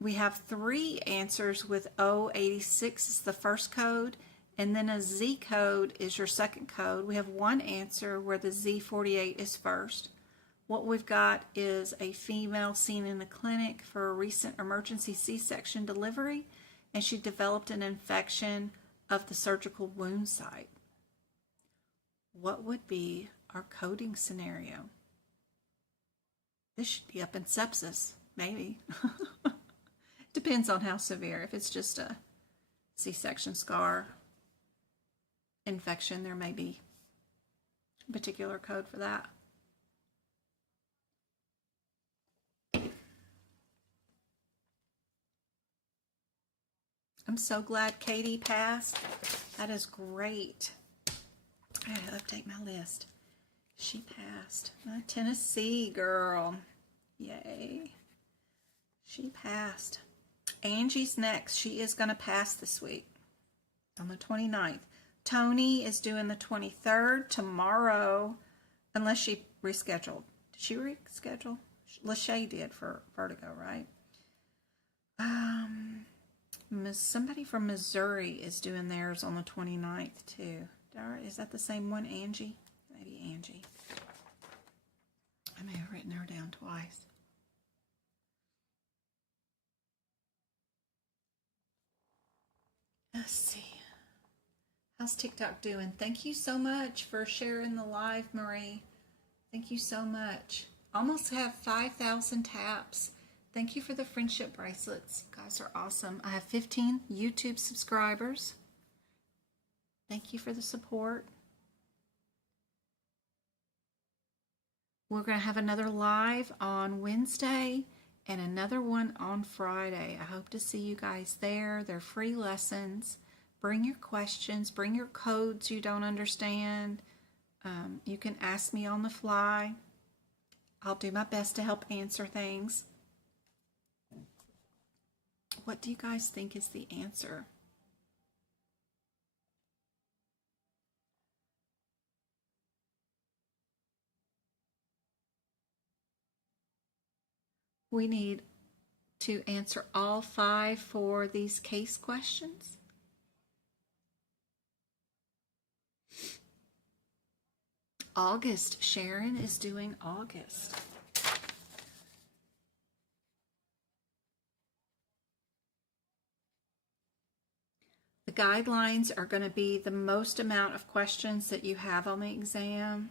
we have 3 answers with O86 is the first code, and then a Z code is your second code. We have 1 answer where the Z48 is first. What we've got is a female seen in the clinic for a recent emergency C-section delivery, and she developed an infection of the surgical wound site. What would be our coding scenario? This should be up in sepsis, maybe. Depends on how severe. If it's just a C-section scar infection, there may be a particular code for that. I'm so glad Katie passed. That is great. I gotta update my list. She passed. My Tennessee girl. Yay. She passed. Angie's next. She is going to pass this week on the 29th. Tony is doing the 23rd tomorrow, unless she rescheduled. Did she reschedule? Lachey did for Vertigo, right? Somebody from Missouri is doing theirs on the 29th too. Is that the same one, Angie? Maybe Angie. I may have written her down twice. Let's see. How's TikTok doing? Thank you so much for sharing the live, Marie. Thank you so much. Almost have 5,000 taps. Thank you for the friendship bracelets. You guys are awesome. I have 15 YouTube subscribers. Thank you for the support. We're going to have another live on Wednesday and another one on Friday. I hope to see you guys there. They're free lessons. Bring your questions. Bring your codes you don't understand. You can ask me on the fly. I'll do my best to help answer things. What do you guys think is the answer? We need to answer all 5 for these case questions. August. Sharon is doing August. The guidelines are going to be the most amount of questions that you have on the exam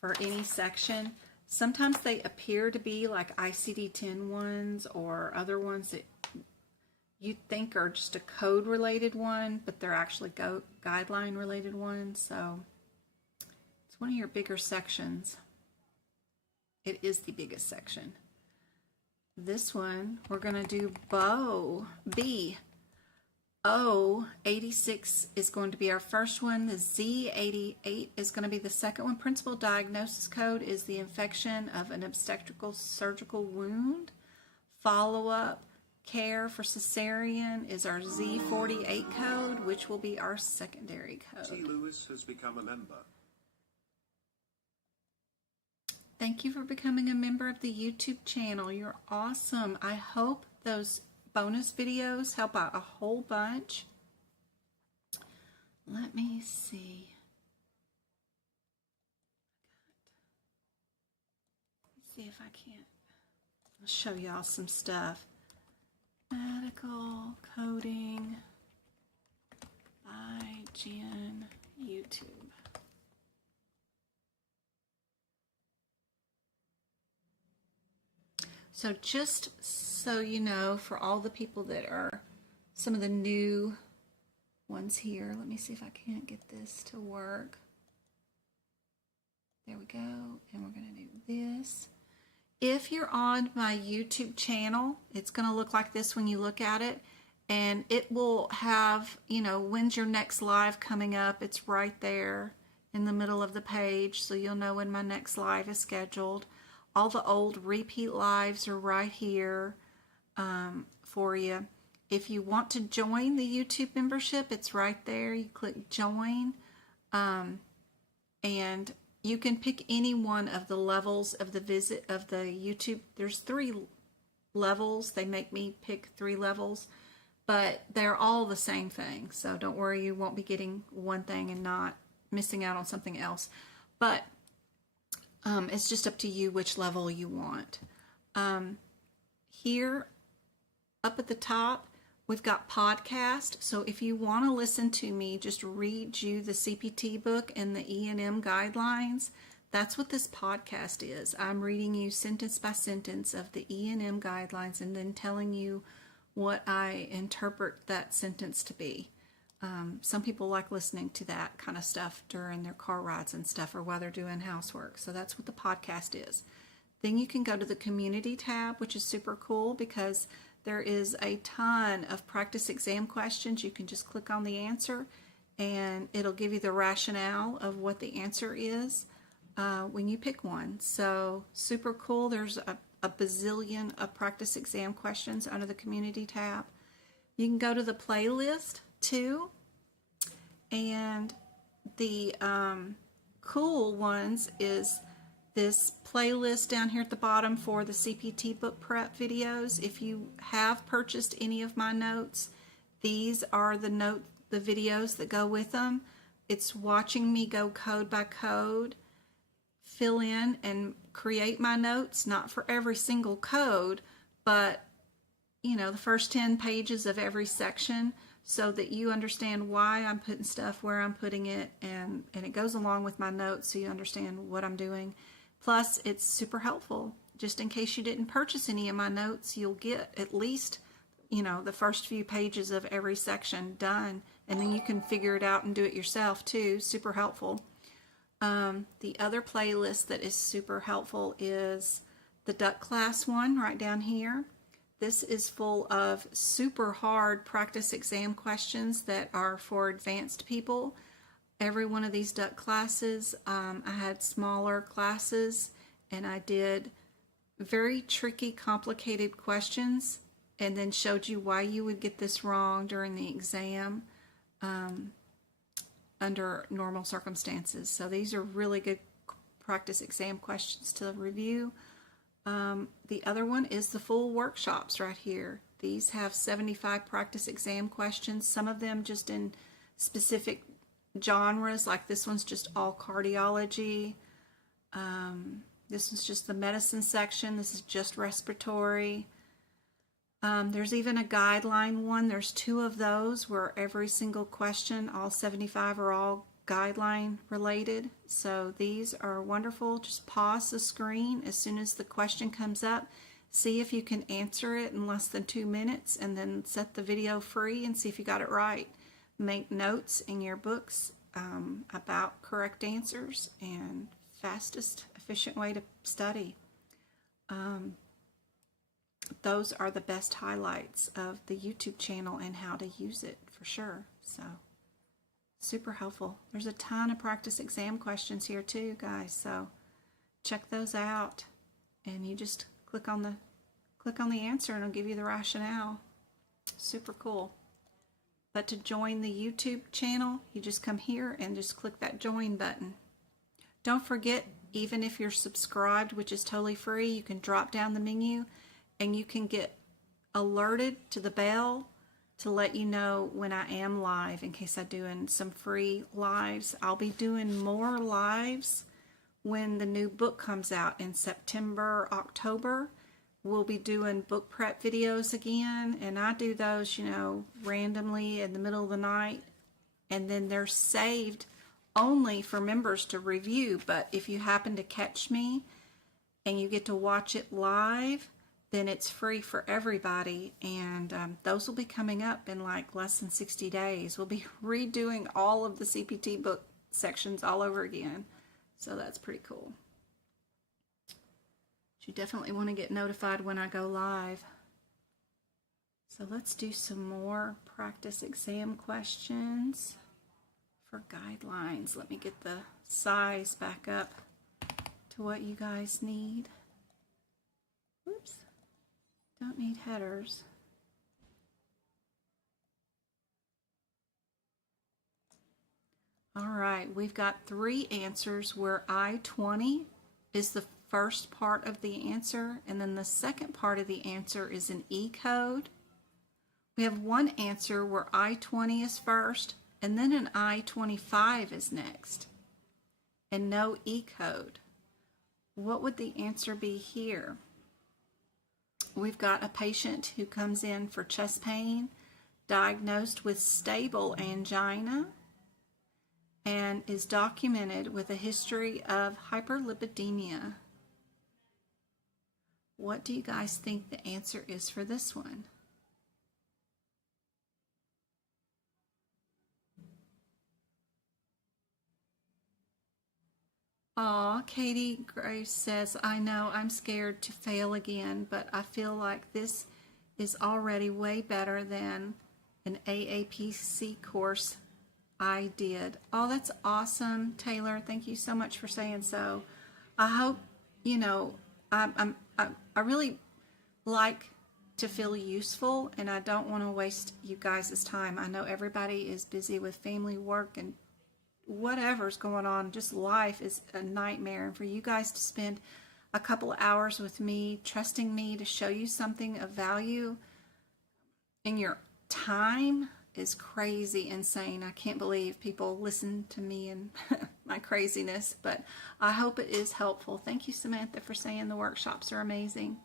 for any section. Sometimes they appear to be like ICD-10 ones or other ones that you think are just a code related one, but they're actually guideline related ones. So it's one of your bigger sections. It is the biggest section. This one, we're going to do B. O86 is going to be our first one. The Z88 is going to be the second one. Principal diagnosis code is the infection of an obstetrical surgical wound. Follow-up care for cesarean is our Z48 code, which will be our secondary T. code. Lewis has become a member. Thank you for becoming a member of the YouTube channel. You're awesome. I hope those bonus videos help out a whole bunch. Let me see. Let's see if I can't. I'll show y'all some stuff. Medical coding by Jen YouTube. So just so you know, for all the people that are some of the new ones here, let me see if I can't get this to work. There we go. And we're going to do this. If you're on my YouTube channel, it's going to look like this when you look at it. And it will have, you know, when's your next live coming up. It's right there in the middle of the page. So you'll know when my next live is scheduled. All the old repeat lives are right here for you. If you want to join the YouTube membership, it's right there. You click join. And you can pick any one of the levels of the visit of the YouTube. There's 3 levels. They make me pick 3 levels, but they're all the same thing. So don't worry, you won't be getting one thing and not missing out on something else. But it's just up to you which level you want. Here, up at the top, we've got podcast. So if you want to listen to me just read you the CPT book and the E&M guidelines, that's what this podcast is. I'm reading you sentence by sentence of the E&M guidelines and then telling you what I interpret that sentence to be. Some people like listening to that kind of stuff during their car rides and stuff or while they're doing housework. So that's what the podcast is. Then you can go to the community tab, which is super cool because there is a ton of practice exam questions. You can just click on the answer and it'll give you the rationale of what the answer is when you pick one. So super cool. There's a bazillion of practice exam questions under the community tab. You can go to the playlist too. And the cool ones is this playlist down here at the bottom for the CPT book prep videos. If you have purchased any of my notes, these are the videos that go with them. It's watching me go code by code, fill in and create my notes, not for every single code, but you know, the first 10 pages of every section, so that you understand why I'm putting stuff where I'm putting it, and it goes along with my notes so you understand what I'm doing. Plus, it's super helpful. Just in case you didn't purchase any of my notes, you'll get at least, you know, the first few pages of every section done, and then you can figure it out and do it yourself too. Super helpful. The other playlist that is super helpful is the duck class one right down here. This is full of super hard practice exam questions that are for advanced people. Every one of these duck classes, I had smaller classes and I did very tricky, complicated questions and then showed you why you would get this wrong during the exam under normal circumstances. So these are really good practice exam questions to review. The other one is the full workshops right here. These have 75 practice exam questions, some of them just in specific genres, like this one's just all cardiology. This is just the medicine section. This is just respiratory. There's even a guideline one. There's 2 of those where every single question, all 75 are all guideline related. So these are wonderful. Just pause the screen as soon as the question comes up. See if you can answer it in less than 2 minutes, and then set the video free and see if you got it right. Make notes in your books about correct answers and fastest, efficient way to study. Those are the best highlights of the YouTube channel and how to use it for sure. So super helpful. There's a ton of practice exam questions here too, guys. So check those out, and you just click on the answer and it'll give you the rationale. Super cool. But to join the YouTube channel, you just come here and just click that join button. Don't forget, even if you're subscribed, which is totally free, you can drop down the menu and you can get alerted to the bell to let you know when I am live, in case I'm doing some free lives. I'll be doing more lives when the new book comes out in September, October. We'll be doing book prep videos again, and I do those, randomly in the middle of the night, and then they're saved only for members to review. But if you happen to catch me and you get to watch it live, then it's free for everybody, and those will be coming up in like less than 60 days. We'll be redoing all of the CPT book sections all over again, so that's pretty cool. You definitely want to get notified when I go live. So let's do some more practice exam questions for guidelines. Let me get the size back up to what you guys need. Oops, don't need headers. All right, we've got 3 answers where I-20 is the first part of the answer, and then the second part of the answer is an E code. We have one answer where I-20 is first, and then an I-25 is next, and no E code. What would the answer be here? We've got a patient who comes in for chest pain, diagnosed with stable angina, and is documented with a history of hyperlipidemia. What do you guys think the answer is for this one? Aw, Katie Grace says, I know I'm scared to fail again, but I feel like this is already way better than an AAPC course I did. Oh, that's awesome, Taylor. Thank you so much for saying so. I hope, I really like to feel useful, and I don't want to waste you guys' time. I know everybody is busy with family, work, and whatever's going on. Just life is a nightmare. And for you guys to spend a couple of hours with me, trusting me to show you something of value in your time is crazy, insane. I can't believe people listen to me and my craziness, but I hope it is helpful. Thank you, Samantha, for saying the workshops are amazing.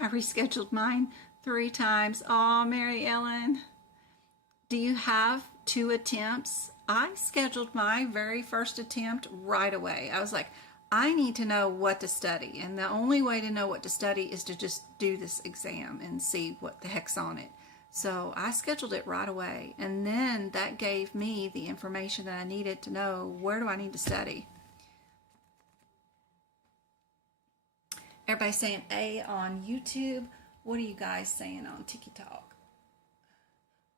I rescheduled mine 3 times. Oh, Mary Ellen. Do you have 2 attempts? I scheduled my very first attempt right away. I was like, I need to know what to study, and the only way to know what to study is to just do this exam and see what the heck's on it. So I scheduled it right away, and then that gave me the information that I needed to know, where do I need to study. Everybody's saying A on YouTube. What are you guys saying on TikTok?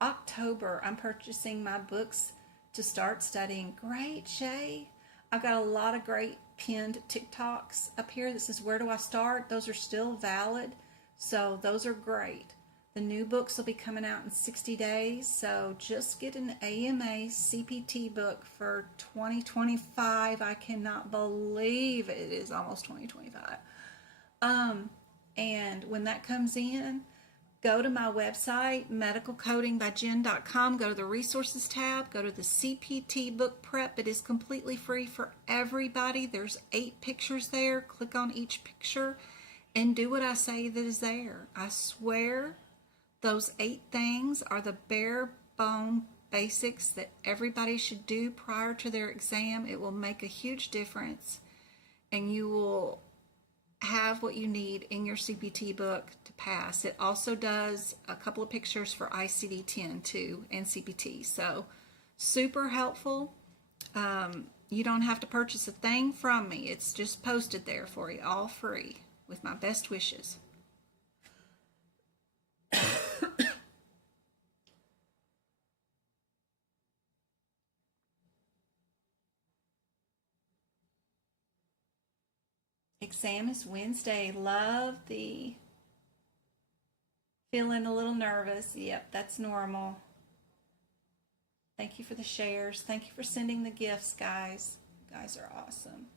October, I'm purchasing my books to start studying. Great, Shay. I've got a lot of great pinned TikToks up here that says, where do I start? Those are still valid, so those are great. The new books will be coming out in 60 days, so just get an AMA CPT book for 2025. I cannot believe it is almost 2025. And when that comes in, go to my website, medicalcodingbyjen.com, go to the resources tab, go to the CPT book prep. It is completely free for everybody. There's 8 pictures there. Click on each picture and do what I say that is there. I swear those 8 things are the bare bone basics that everybody should do prior to their exam. It will make a huge difference, and you will have what you need in your CPT book to pass. It also does a couple of pictures for ICD-10 too and CPT. So super helpful. You don't have to purchase a thing from me. It's just posted there for you, all free, with my best wishes. Exam is Wednesday. Love the feeling a little nervous. Yep, that's normal. Thank you for the shares. Thank you for sending the gifts, guys. You guys are awesome.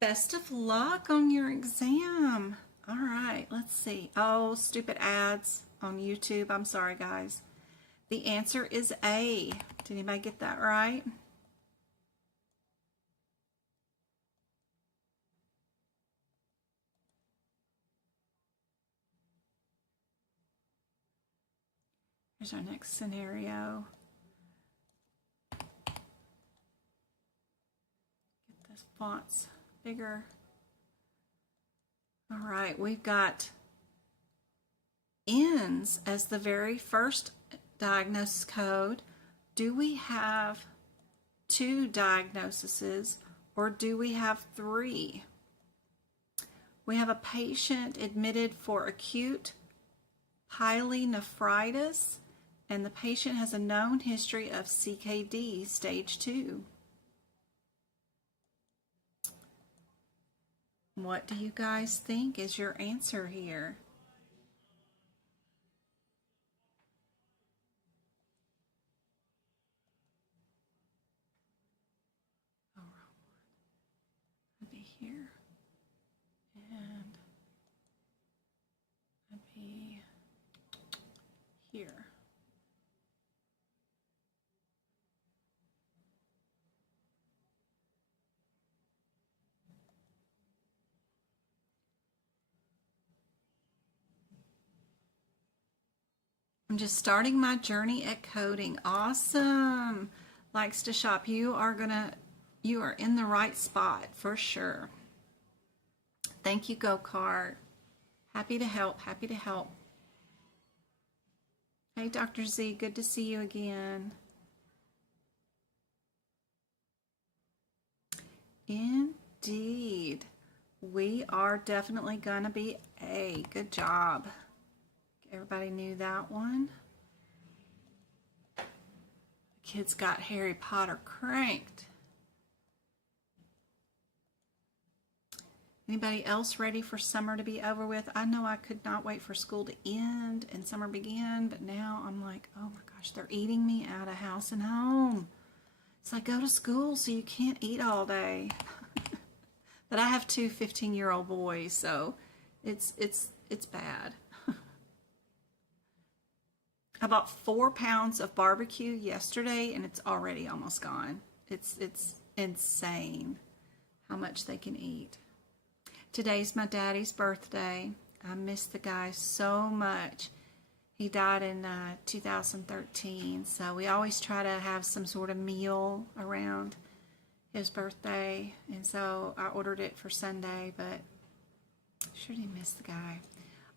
Best of luck on your exam. All right, let's see. Oh, stupid ads on YouTube. I'm sorry, guys. The answer is A. Did anybody get that right? Here's our next scenario. Get the fonts bigger. All right, we've got ends as the very first diagnosis code. Do we have 2 diagnoses or do we have 3? We have a patient admitted for acute pyelonephritis, and the patient has a known history of CKD stage 2. What do you guys think is your answer here? Oh, I'd be here, and I'd be here. I'm just starting my journey at coding. Awesome. Likes to shop. You are in the right spot for sure. Thank you, Go-Kart. Happy to help. Happy to help. Hey, Dr. Z, good to see you again. Indeed. We are definitely going to be A. Good job. Everybody knew that one. The kids got Harry Potter cranked. Anybody else ready for summer to be over with? I know I could not wait for school to end and summer begin, but now I'm like, oh my gosh, they're eating me out of house and home. It's like, go to school so you can't eat all day. But I have 2 15-year-old boys, so it's bad. I bought 4 pounds of barbecue yesterday, and it's already almost gone. It's insane how much they can eat. Today's my daddy's birthday. I miss the guy so much. He died in 2013, so we always try to have some sort of meal around his birthday, and so I ordered it for Sunday, but sure did miss the guy.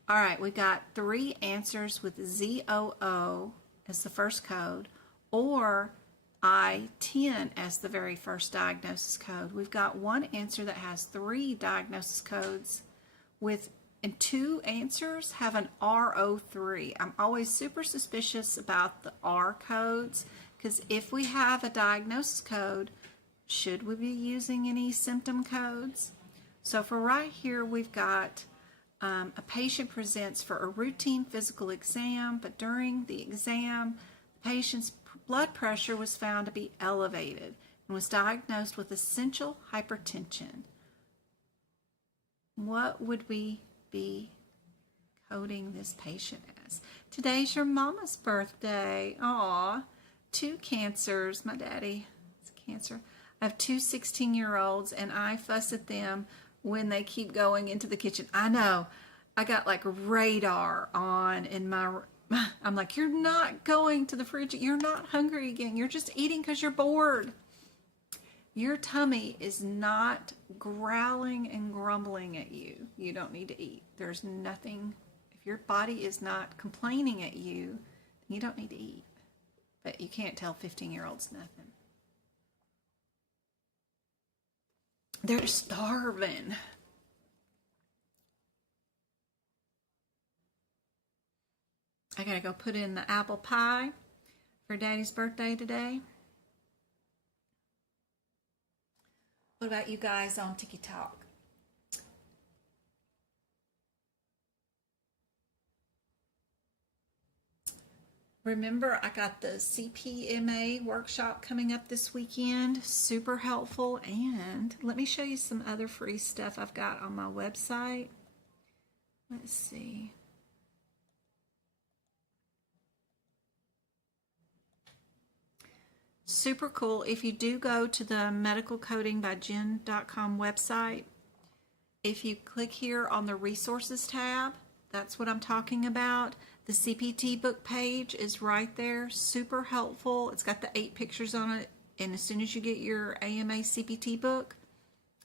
All right, we got 3 answers with ZOO as the first code, or I-10 as the very first diagnosis code. We've got 1 answer that has 3 diagnosis codes, and 2 answers have an RO3. I'm always super suspicious about the R codes, because if we have a diagnosis code, should we be using any symptom codes? So for right here, we've got A patient presents for a routine physical exam, but during the exam, the patient's blood pressure was found to be elevated and was diagnosed with essential hypertension. What would we be coding this patient as? Today's your mama's birthday. Aw, 2 cancers. My daddy is cancer. I have 2 16-year-olds, and I fuss at them when they keep going into the kitchen. I know. I got like radar on in my... I'm like, you're not going to the fridge. You're not hungry again. You're just eating because you're bored. Your tummy is not growling and grumbling at you. You don't need to eat. There's nothing... If your body is not complaining at you, you don't need to eat. But you can't tell 15-year-olds nothing. They're starving. I gotta go put in the apple pie for Daddy's birthday today. What about you guys on TikTok? Remember, I got the CPMA workshop coming up this weekend. Super helpful. And let me show you some other free stuff I've got on my website. Let's see. Super cool. If you do go to the medicalcodingbyjen.com website, if you click here on the resources tab, that's what I'm talking about. The CPT book page is right there. Super helpful. It's got the 8 pictures on it. And as soon as you get your AMA CPT book,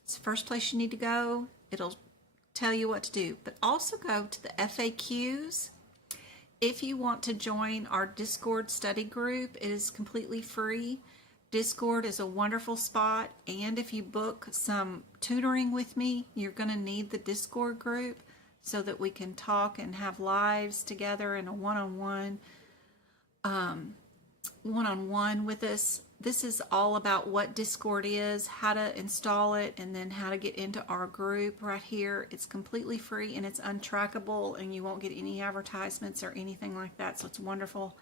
it's the first place you need to go. It'll tell you what to do. But also go to the FAQs. If you want to join our Discord study group, it is completely free. Discord is a wonderful spot. And if you book some tutoring with me, you're going to need the Discord group, so that we can talk and have lives together in a one-on-one with us. This is all about what Discord is, how to install it, and then how to get into our group right here. It's completely free and it's untrackable, and you won't get any advertisements or anything like that, so it's wonderful.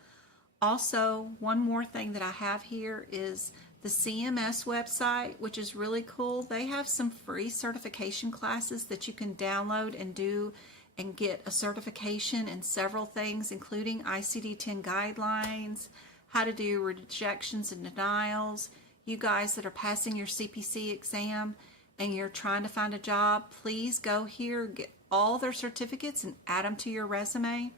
Also, one more thing that I have here is the CMS website, which is really cool. They have some free certification classes that you can download and do and get a certification in several things, including ICD-10 guidelines, how to do rejections and denials. You guys that are passing your CPC exam and you're trying to find a job, please go here, get all their certificates and add them to your resume.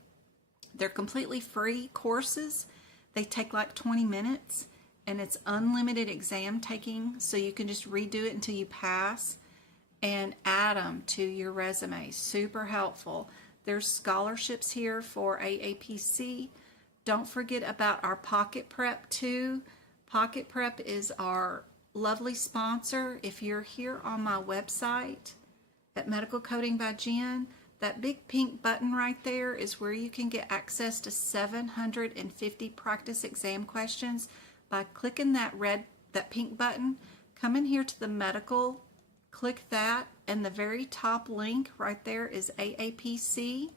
They're completely free courses. They take like 20 minutes. And it's unlimited exam taking, so you can just redo it until you pass and add them to your resume. Super helpful. There's scholarships here for aapc. Don't forget about our Pocket Prep too. Pocket Prep is our lovely sponsor. If you're here on my website at Medical Coding by Jen, that big pink button right there is where you can get access to 750 practice exam questions. By clicking that pink button, come in here to the medical, click that, and the very top link right there is AAPC.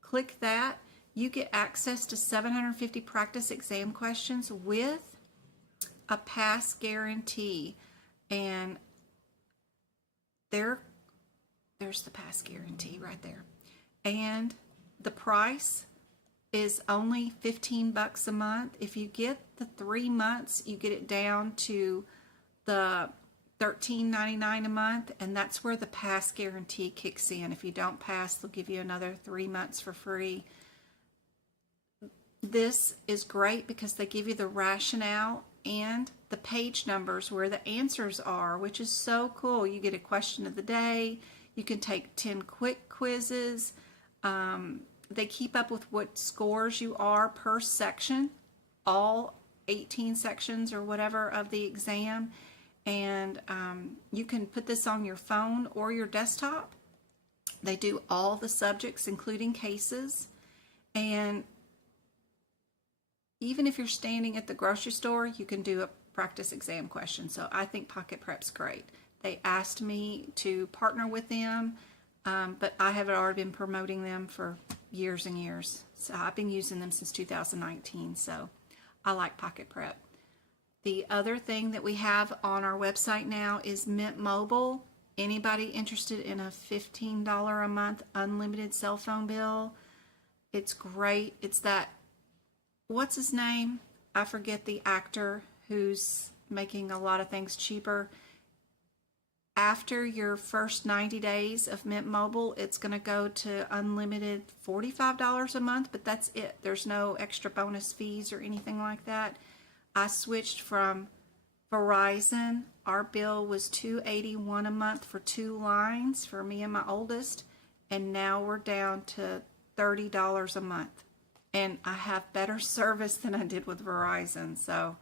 Click that. You get access to 750 practice exam questions with a pass guarantee. And there's the pass guarantee right there. And the price is only $15 a month. If you get the 3 months, you get it down to the $13.99 a month, and that's where the pass guarantee kicks in. If you don't pass, they'll give you another 3 months for free. This is great because they give you the rationale and the page numbers where the answers are, which is so cool. You get a question of the day. You can take 10 quick quizzes. They keep up with what scores you are per section, all 18 sections or whatever of the exam. And you can put this on your phone or your desktop. They do all the subjects, including cases. And even if you're standing at the grocery store, you can do a practice exam question. So I think Pocket Prep's great. They asked me to partner with them. but I have already been promoting them for years and years. So I've been using them since 2019. So I like Pocket Prep. The other thing that we have on our website now is Mint Mobile. Anybody interested in a $15 a month unlimited cell phone bill? It's great. It's that, what's his name? I forget the actor who's making a lot of things cheaper. After your first 90 days of Mint Mobile, it's going to go to unlimited $45 a month, but that's it. There's no extra bonus fees or anything like that. I switched from Verizon. Our bill was $281 a month for 2 lines for me and my oldest, and now we're down to $30 a month. And I have better service than I did with Verizon. So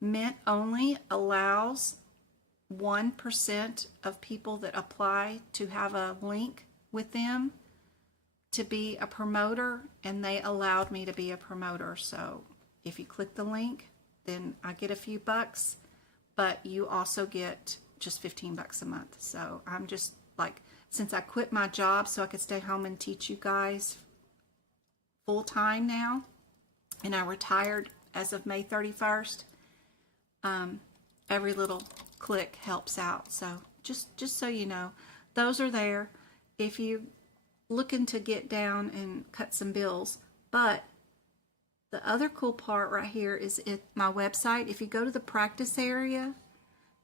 Mint only allows 1% of people that apply to have a link with them to be a promoter, and they allowed me to be a promoter. So if you click the link, then I get a few bucks, but you also get just 15 bucks a month. So I'm just like, since I quit my job so I could stay home and teach you guys full time now, and I retired as of May 31st, every little click helps out. So just so you know, those are there if you're looking to get down and cut some bills. But the other cool part right here is my website. If you go to the practice area,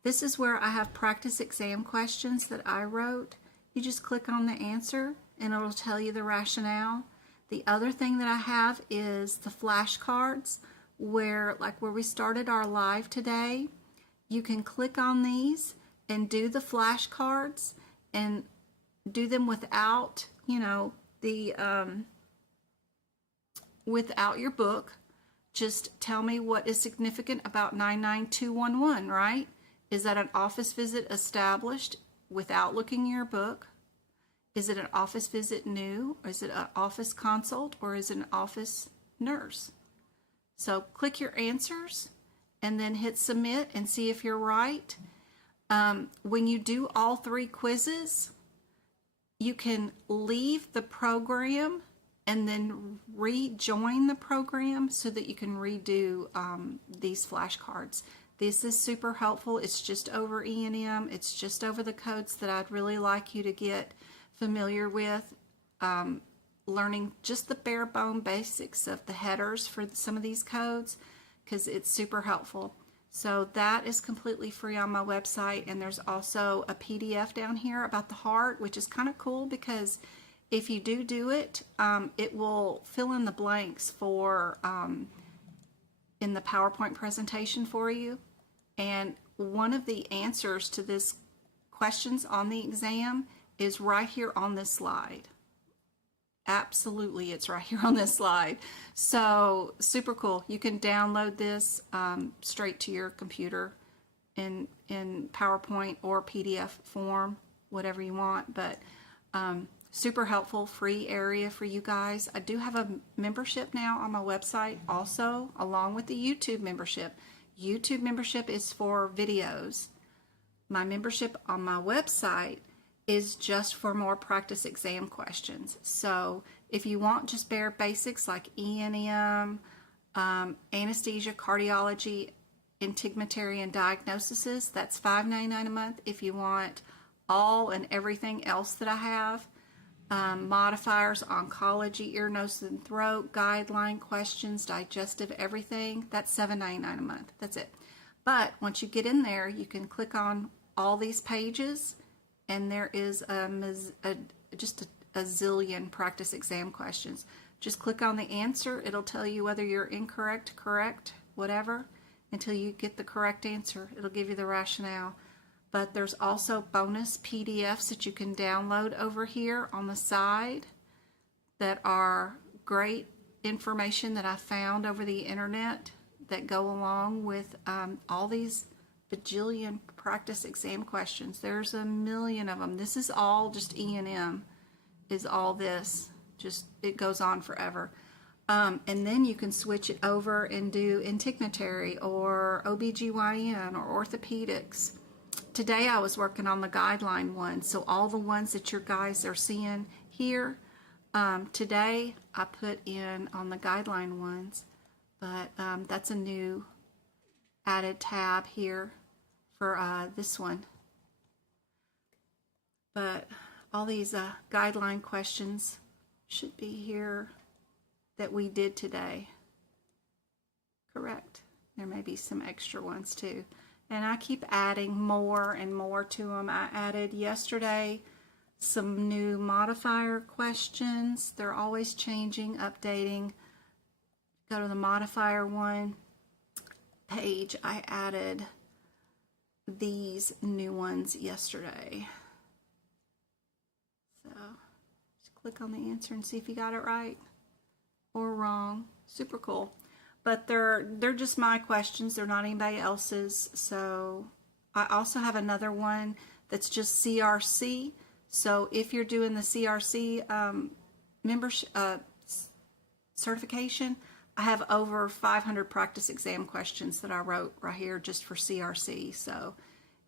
this is where I have practice exam questions that I wrote. You just click on the answer and it'll tell you the rationale. The other thing that I have is the flashcards where we started our live today. You can click on these and do the flashcards and do them without, without your book. Just tell me what is significant about 99211, right? Is that an office visit established without looking at your book? Is it an office visit new? Or is it an office consult? Or is it an office nurse? So click your answers and then hit submit and see if you're right. When you do all 3 quizzes, you can leave the program and then rejoin the program so that you can redo these flashcards. This is super helpful. It's just over E&M. It's just over the codes that I'd really like you to get familiar with, learning just the bare bone basics of the headers for some of these codes, because it's super helpful. So that is completely free on my website, and there's also a PDF down here about the heart, which is kind of cool because if you do it, it will fill in the blanks for in the PowerPoint presentation for you. And one of the answers to this questions on the exam is right here on this slide. Absolutely, it's right here on this slide. So super cool. You can download this straight to your computer in PowerPoint or PDF form, whatever you want. But super helpful, free area for you guys. I do have a membership now on my website also, along with the YouTube membership. YouTube membership is for videos. My membership on my website is just for more practice exam questions. So if you want just bare basics like E&M, anesthesia, cardiology, integumentary, and diagnoses, that's $5.99 a month. If you want all and everything else that I have, modifiers, oncology, ear, nose, and throat, guideline questions, digestive, everything, that's $7.99 a month. That's it. But once you get in there, you can click on all these pages, and there is just a zillion practice exam questions. Just click on the answer. It'll tell you whether you're incorrect, correct, whatever, until you get the correct answer. It'll give you the rationale. But there's also bonus PDFs that you can download over here on the side that are great information that I found over the internet that go along with all these bajillion practice exam questions. There's a million of them. This is all just E&M, is all this. Just, it goes on forever. And then you can switch it over and do integumentary or OBGYN or orthopedics, today I was working on the guideline one, so all the ones that your guys are seeing here, today I put in on the guideline ones, but that's a new added tab here for this one. But all these guideline questions should be here that we did today. Correct. There may be some extra ones too. And I keep adding more and more to them. I added yesterday some new modifier questions. They're always changing, updating. Go to the modifier one page. I added these new ones yesterday. So just click on the answer and see if you got it right or wrong. Super cool. But they're just my questions. They're not anybody else's. So I also have another one that's just CRC. So if you're doing the CRC membership certification, I have over 500 practice exam questions that I wrote right here just for CRC. So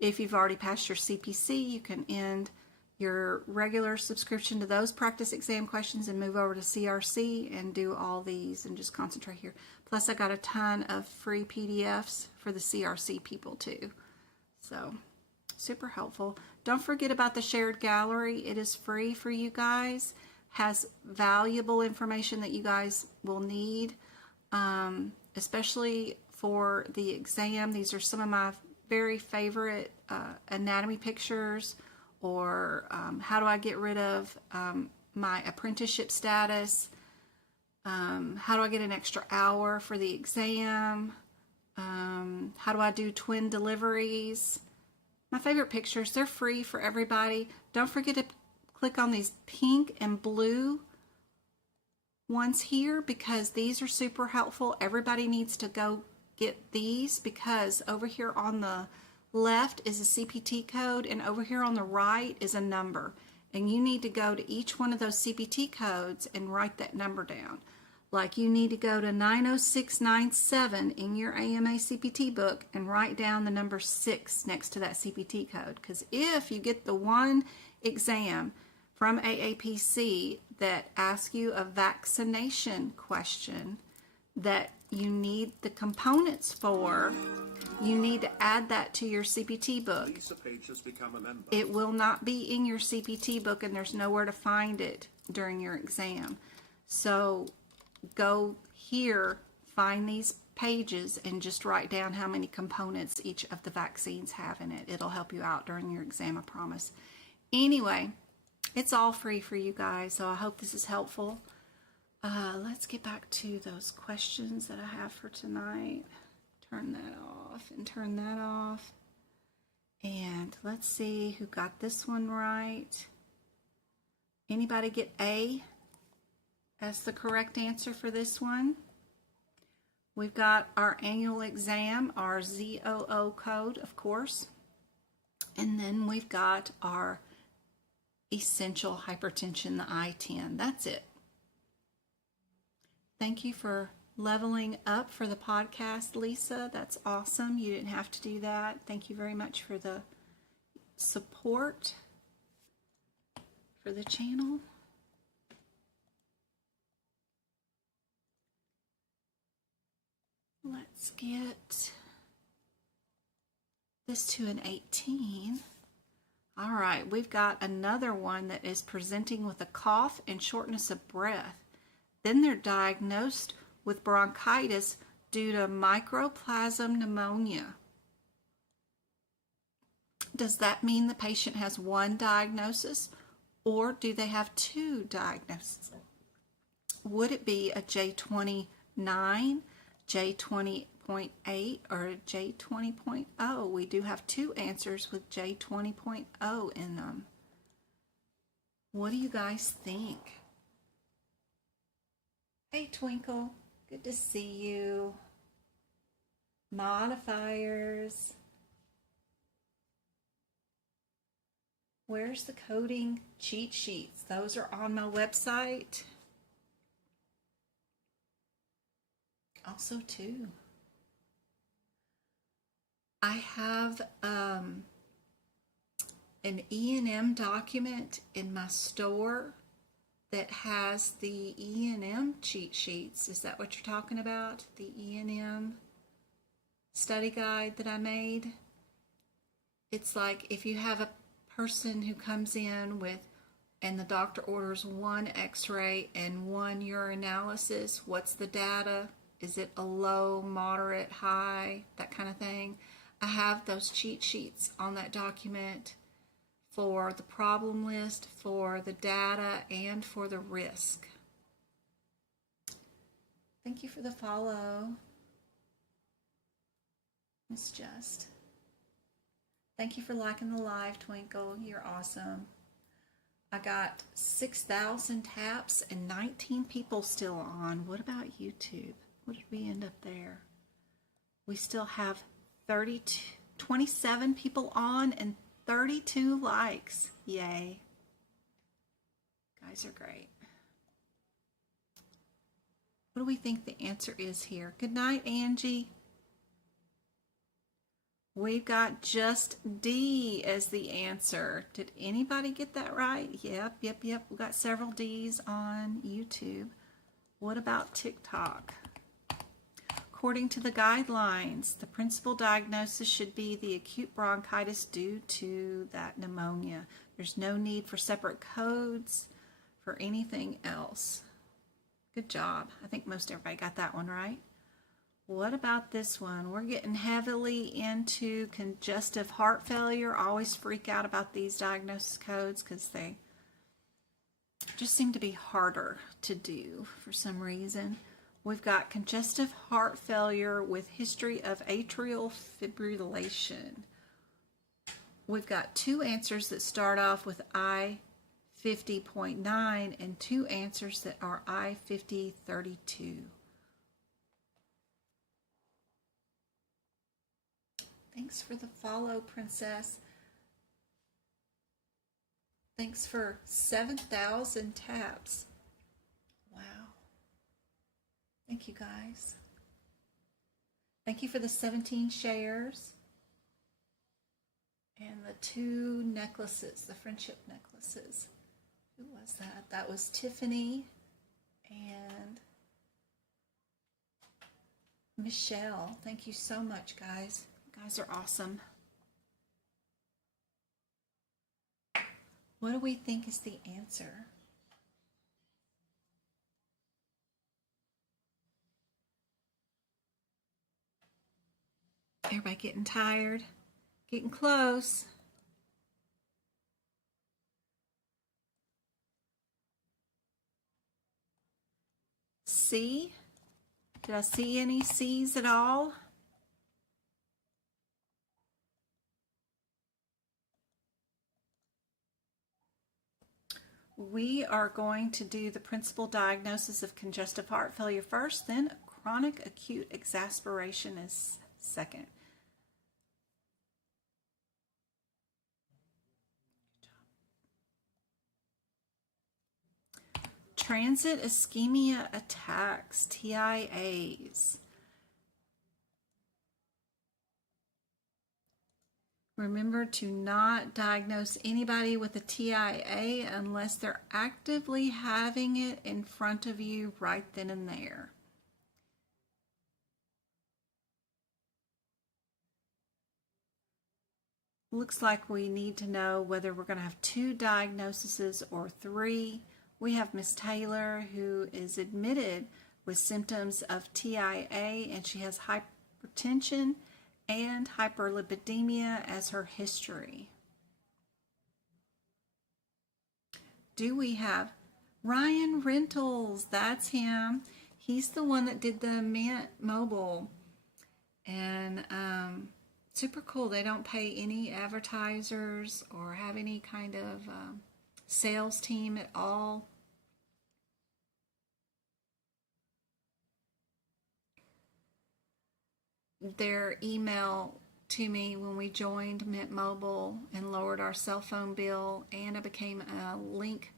if you've already passed your CPC, you can end your regular subscription to those practice exam questions and move over to CRC and do all these and just concentrate here. Plus I got a ton of free PDFs for the CRC people too. So super helpful. Don't forget about the shared gallery. It is free for you guys. Has valuable information that you guys will need, especially for the exam. These are some of my very favorite anatomy pictures, or how do I get rid of my apprenticeship status, how do I get an extra hour for the exam, how do I do twin deliveries. My favorite pictures, they're free for everybody. Don't forget to click on these pink and blue ones here, because these are super helpful. Everybody needs to go get these, because over here on the left is a CPT code and over here on the right is a number, and you need to go to each one of those CPT codes and write that number down. Like you need to go to 90697 in your AMA CPT book and write down the number 6 next to that CPT code, because if you get the one exam from AAPC that asks you a vaccination question that you need the components for, you need to add that to your CPT book. Lisa Page has become a member. It will not be in your CPT book, and there's nowhere to find it during your exam. So go here, find these pages, and just write down how many components each of the vaccines have in it. It'll help you out during your exam, I promise. Anyway, it's all free for you guys, so I hope this is helpful. Let's get back to those questions that I have for tonight. Turn that off and turn that off. And let's see who got this one right. Anybody get A as the correct answer for this one? We've got our annual exam, our ZOO code, of course. And then we've got our essential hypertension, the I-10. That's it. Thank you for leveling up for the podcast, Lisa. That's awesome. You didn't have to do that. Thank you very much for the support for the channel. Let's get this to an 18. All right, we've got another one that is presenting with a cough and shortness of breath. Then they're diagnosed with bronchitis due to mycoplasma pneumonia. Does that mean the patient has one diagnosis, or do they have two diagnoses? Would it be a J29, J20.8, or a J20.0? We do have two answers with J20.0 in them. What do you guys think? Hey, Twinkle. Good to see you. Modifiers. Where's the coding cheat sheets? Those are on my website. Also, too, I have an E&M document in my store that has the E&M cheat sheets. Is that what you're talking about? The E&M study guide that I made? It's like if you have a person who comes in with, and the doctor orders one x-ray and one urinalysis, what's the data? Is it a low, moderate, high, that kind of thing? I have those cheat sheets on that document for the problem list, for the data, and for the risk. Thank you for the follow, Miss Just. Thank you for liking the live, Twinkle. You're awesome. I got 6,000 taps and 19 people still on. What about YouTube? What did we end up there? We still have 27 people on and 32 likes. Yay. Guys are great. What do we think the answer is here? Good night, Angie. We've got just D as the answer. Did anybody get that right? Yep. We've got several D's on YouTube. What about TikTok? According to the guidelines, the principal diagnosis should be the acute bronchitis due to that pneumonia. There's no need for separate codes for anything else. Good job. I think most everybody got that one right. What about this one? We're getting heavily into congestive heart failure. I always freak out about these diagnosis codes because they just seem to be harder to do for some reason. We've got congestive heart failure with history of atrial fibrillation. We've got two answers that start off with I-50.9 and two answers that are I-50.32. Thanks for the follow, Princess. Thanks for 7,000 taps. Wow. Thank you, guys. Thank you for the 17 shares. And the 2 necklaces, the friendship necklaces. Who was that? That was Tiffany and Michelle. Thank you so much, guys. You guys are awesome. What do we think is the answer? Everybody getting tired? Getting close. C? Did I see any C's at all? We are going to do the principal diagnosis of congestive heart failure first, then chronic acute exasperation is second. Transit ischemia attacks, TIAs. Remember to not diagnose anybody with a TIA unless they're actively having it in front of you right then and there. Looks like we need to know whether we're going to have 2 diagnoses or 3. We have Miss Taylor, who is admitted with symptoms of TIA, and she has hypertension and hyperlipidemia as her history. Do we have Ryan Rentals? That's him. He's the one that did the Mint Mobile. And super cool. They don't pay any advertisers or have any kind of sales team at all. Their email to me when we joined Mint Mobile and lowered our cell phone bill, and I became a link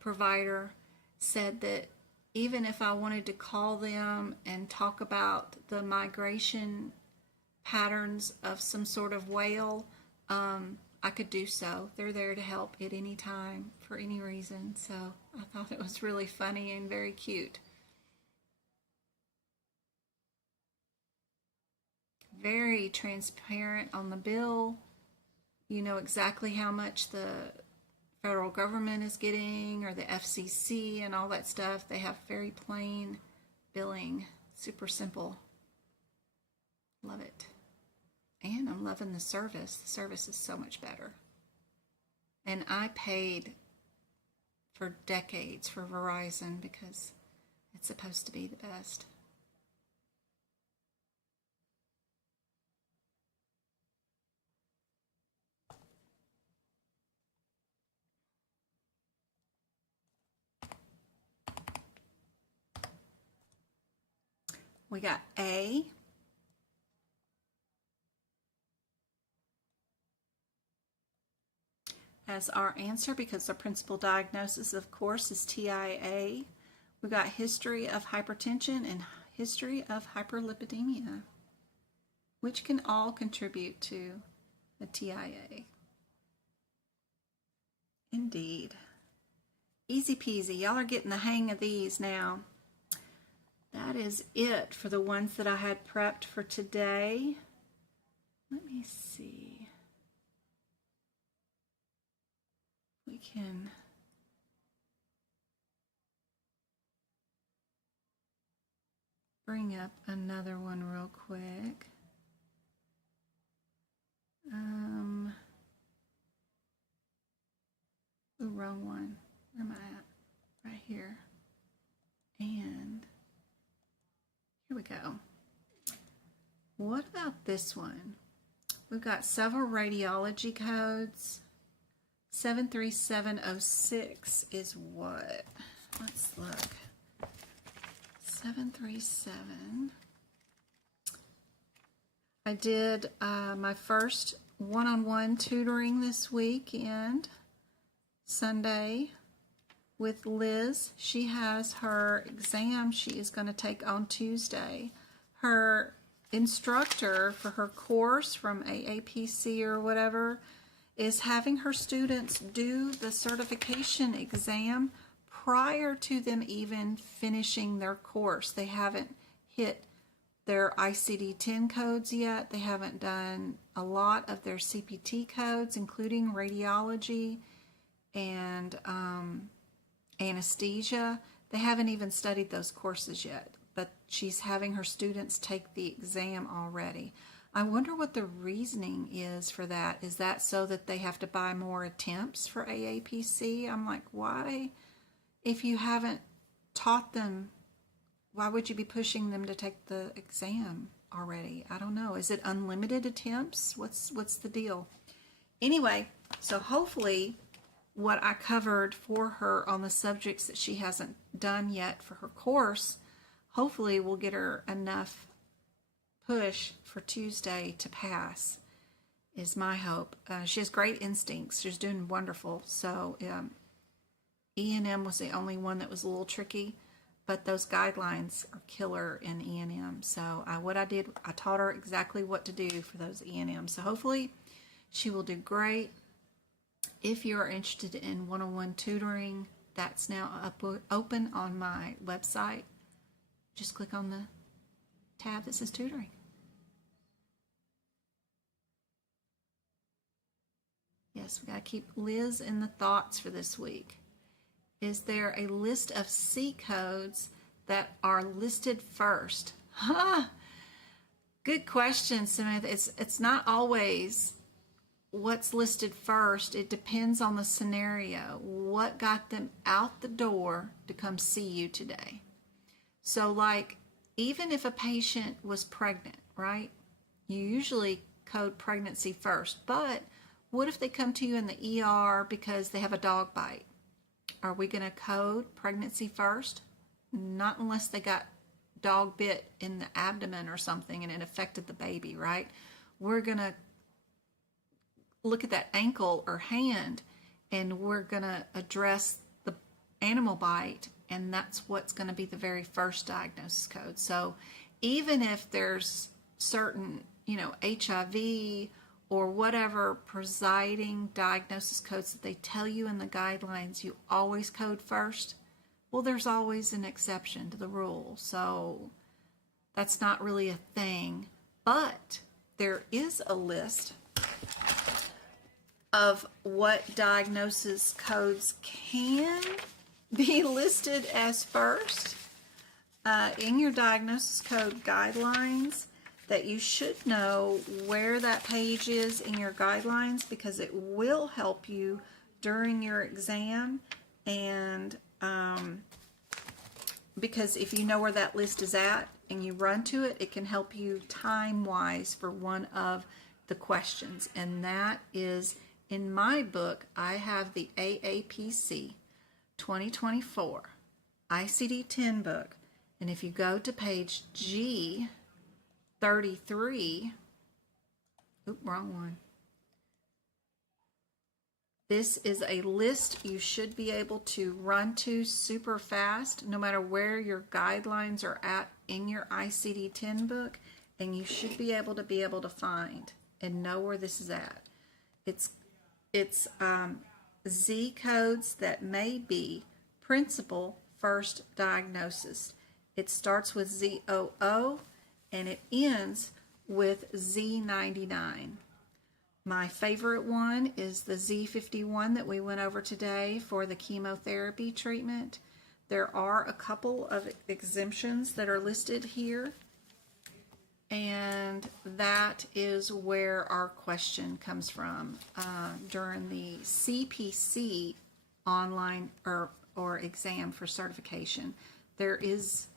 provider, said that even if I wanted to call them and talk about the migration patterns of some sort of whale, I I could do so. They're there to help at any time for any reason. So I thought it was really funny and very cute. Very transparent on the bill. You know exactly how much the federal government is getting, or the FCC and all that stuff. They have very plain billing, super simple. Love it. And I'm loving the service. The service is so much better. And I paid for decades for Verizon because it's supposed to be the best. We got A. As our answer, because the principal diagnosis, of course, is TIA. We got history of hypertension and history of hyperlipidemia, which can all contribute to a TIA. Indeed. Easy peasy. Y'all are getting the hang of these now. That is it for the ones that I had prepped for today. Let me see. We can bring up another one real quick. Ooh, wrong one. Where am I at? Right here. And here we go. What about this one? We've got several radiology codes. 73706 is what? Let's look. 737. I did my first one-on-one tutoring this weekend, Sunday, with Liz. She has her exam she is going to take on Tuesday. Her instructor for her course from aapc or whatever is having her students do the certification exam prior to them even finishing their course. They haven't hit their ICD-10 codes yet. They haven't done a lot of their CPT codes, including radiology and anesthesia. They haven't even studied those courses yet, but she's having her students take the exam already. I wonder what the reasoning is for that. Is that so that they have to buy more attempts for AAPC? I'm like, why? If you haven't taught them, why would you be pushing them to take the exam already? I don't know. Is it unlimited attempts? What's the deal? Anyway, so hopefully what I covered for her on the subjects that she hasn't done yet for her course, hopefully will get her enough push for Tuesday to pass, is my hope. She has great instincts. She's doing wonderful. So E&M was the only one that was a little tricky, but those guidelines are killer in E&M. So what I did, I taught her exactly what to do for those E&M. So hopefully she will do great. If you are interested in one-on-one tutoring, that's now open on my website. Just click on the tab that says tutoring. Yes, we got to keep Liz in the thoughts for this week. Is there a list of C codes that are listed first? Good question, Samantha. It's not always what's listed first. It depends on the scenario. What got them out the door to come see you today? So like, even if a patient was pregnant, right? You usually code pregnancy first, but what if they come to you in the ER because they have a dog bite? Are we going to code pregnancy first? Not unless they got dog bit in the abdomen or something and it affected the baby, right? We're going to look at that ankle or hand and we're going to address the animal bite, and that's what's going to be the very first diagnosis code. So even if there's certain, HIV or whatever presiding diagnosis codes that they tell you in the guidelines you always code first, well, there's always an exception to the rule. So that's not really a thing, but there is a list of what diagnosis codes can be listed as first in your diagnosis code guidelines, that you should know where that page is in your guidelines, because it will help you during your exam. And because if you know where that list is at and you run to it, it can help you time-wise for one of the questions. And that is, in my book, I have the AAPC 2024 ICD-10 book. And if you go to page G 33, wrong one. This is a list you should be able to run to super fast, no matter where your guidelines are at in your ICD-10 book, and you should be able to find and know where this is at. It's Z codes that may be principal first diagnosis. It starts with ZOO and it ends with Z99. My favorite one is the Z51 that we went over today for the chemotherapy treatment. There are a couple of exemptions that are listed here, and that is where our question comes from during the CPC online or exam for certification. There is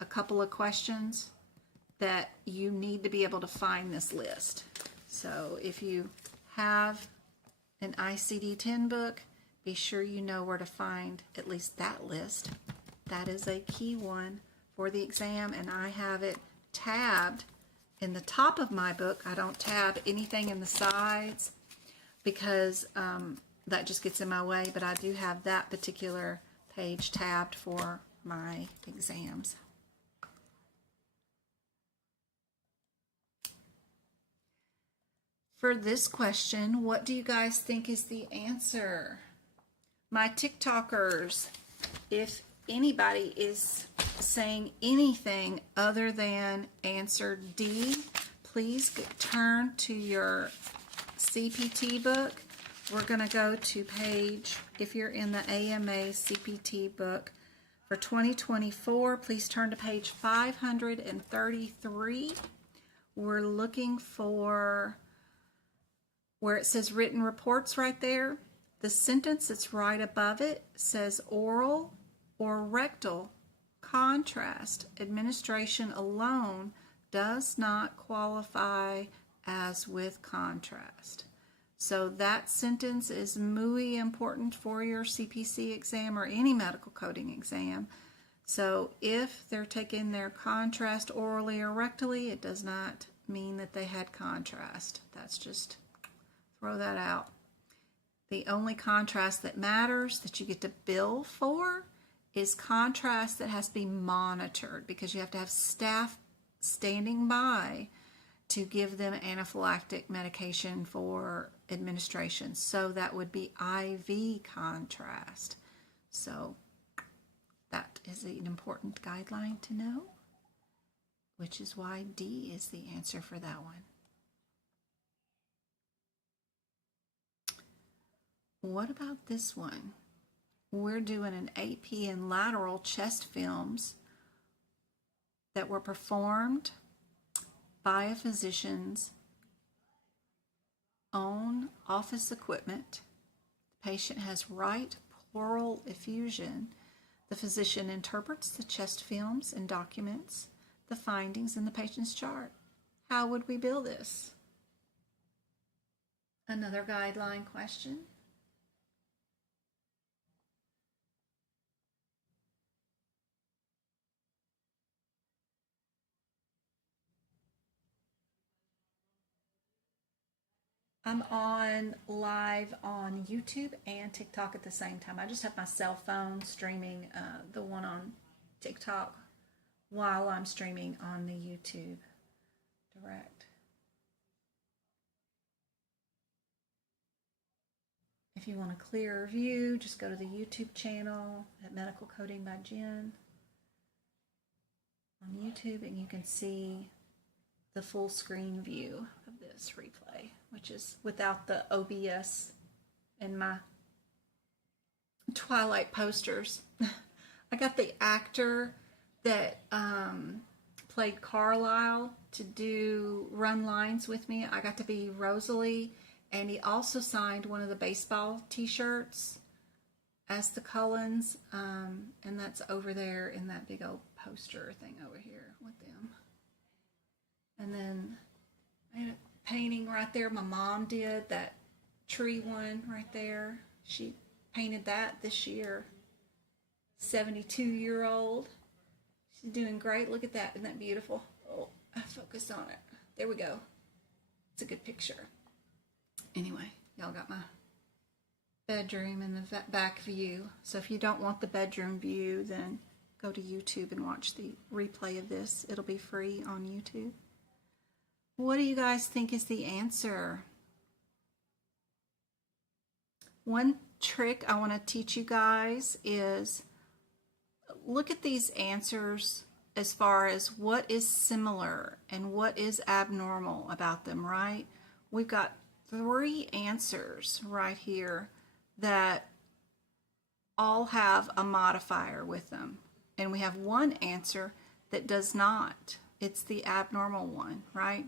a couple of questions that you need to be able to find this list. So if you have an ICD-10 book, be sure you know where to find at least that list. That is a key one for the exam, and I have it tabbed in the top of my book. I don't tab anything in the sides because that just gets in my way, but I do have that particular page tabbed for my exams. For this question, what do you guys think is the answer? My TikTokers, if anybody is saying anything other than answer D, please turn to your CPT book. We're going to go to page, if you're in the AMA CPT book for 2024, please turn to page 533. We're looking for where it says written reports right there. The sentence that's right above it says oral or rectal contrast administration alone does not qualify as with contrast. So that sentence is muy important for your CPC exam or any medical coding exam. So if they're taking their contrast orally or rectally, it does not mean that they had contrast. That's just, throw that out. The only contrast that matters that you get to bill for is contrast that has to be monitored, because you have to have staff standing by to give them anaphylactic medication for administration. So that would be IV contrast. So that is an important guideline to know, which is why D is the answer for that one. What about this one? We're doing an AP and lateral chest films that were performed by a physician's own office equipment. The patient has right pleural effusion. The physician interprets the chest films and documents the findings in the patient's chart. How would we bill this? Another guideline question. I'm on live on YouTube and TikTok at the same time. I just have my cell phone streaming the one on TikTok while I'm streaming on the YouTube direct. if you want a clearer view, just go to the YouTube channel at Medical Coding by Jen on YouTube, and you can see the full screen view of this replay, which is without the OBS and my Twilight posters. I got the actor that played Carlisle to do run lines with me. I got to be Rosalie, and he also signed one of the baseball t-shirts as the Cullens, and that's over there in that big old poster thing over here with them. And then I had a painting right there my mom did, that tree one right there. She painted that this year. 72-year-old. She's doing great. Look at that. Isn't that beautiful? Oh, I focused on it. There we go. It's a good picture. Anyway, y'all got my bedroom in the back view. So if you don't want the bedroom view, then go to YouTube and watch the replay of this. It'll be free on YouTube. What do you guys think is the answer? One trick I want to teach you guys is look at these answers as far as what is similar and what is abnormal about them, right? We've got 3 answers right here that all have a modifier with them. And we have 1 answer that does not. It's the abnormal one, right?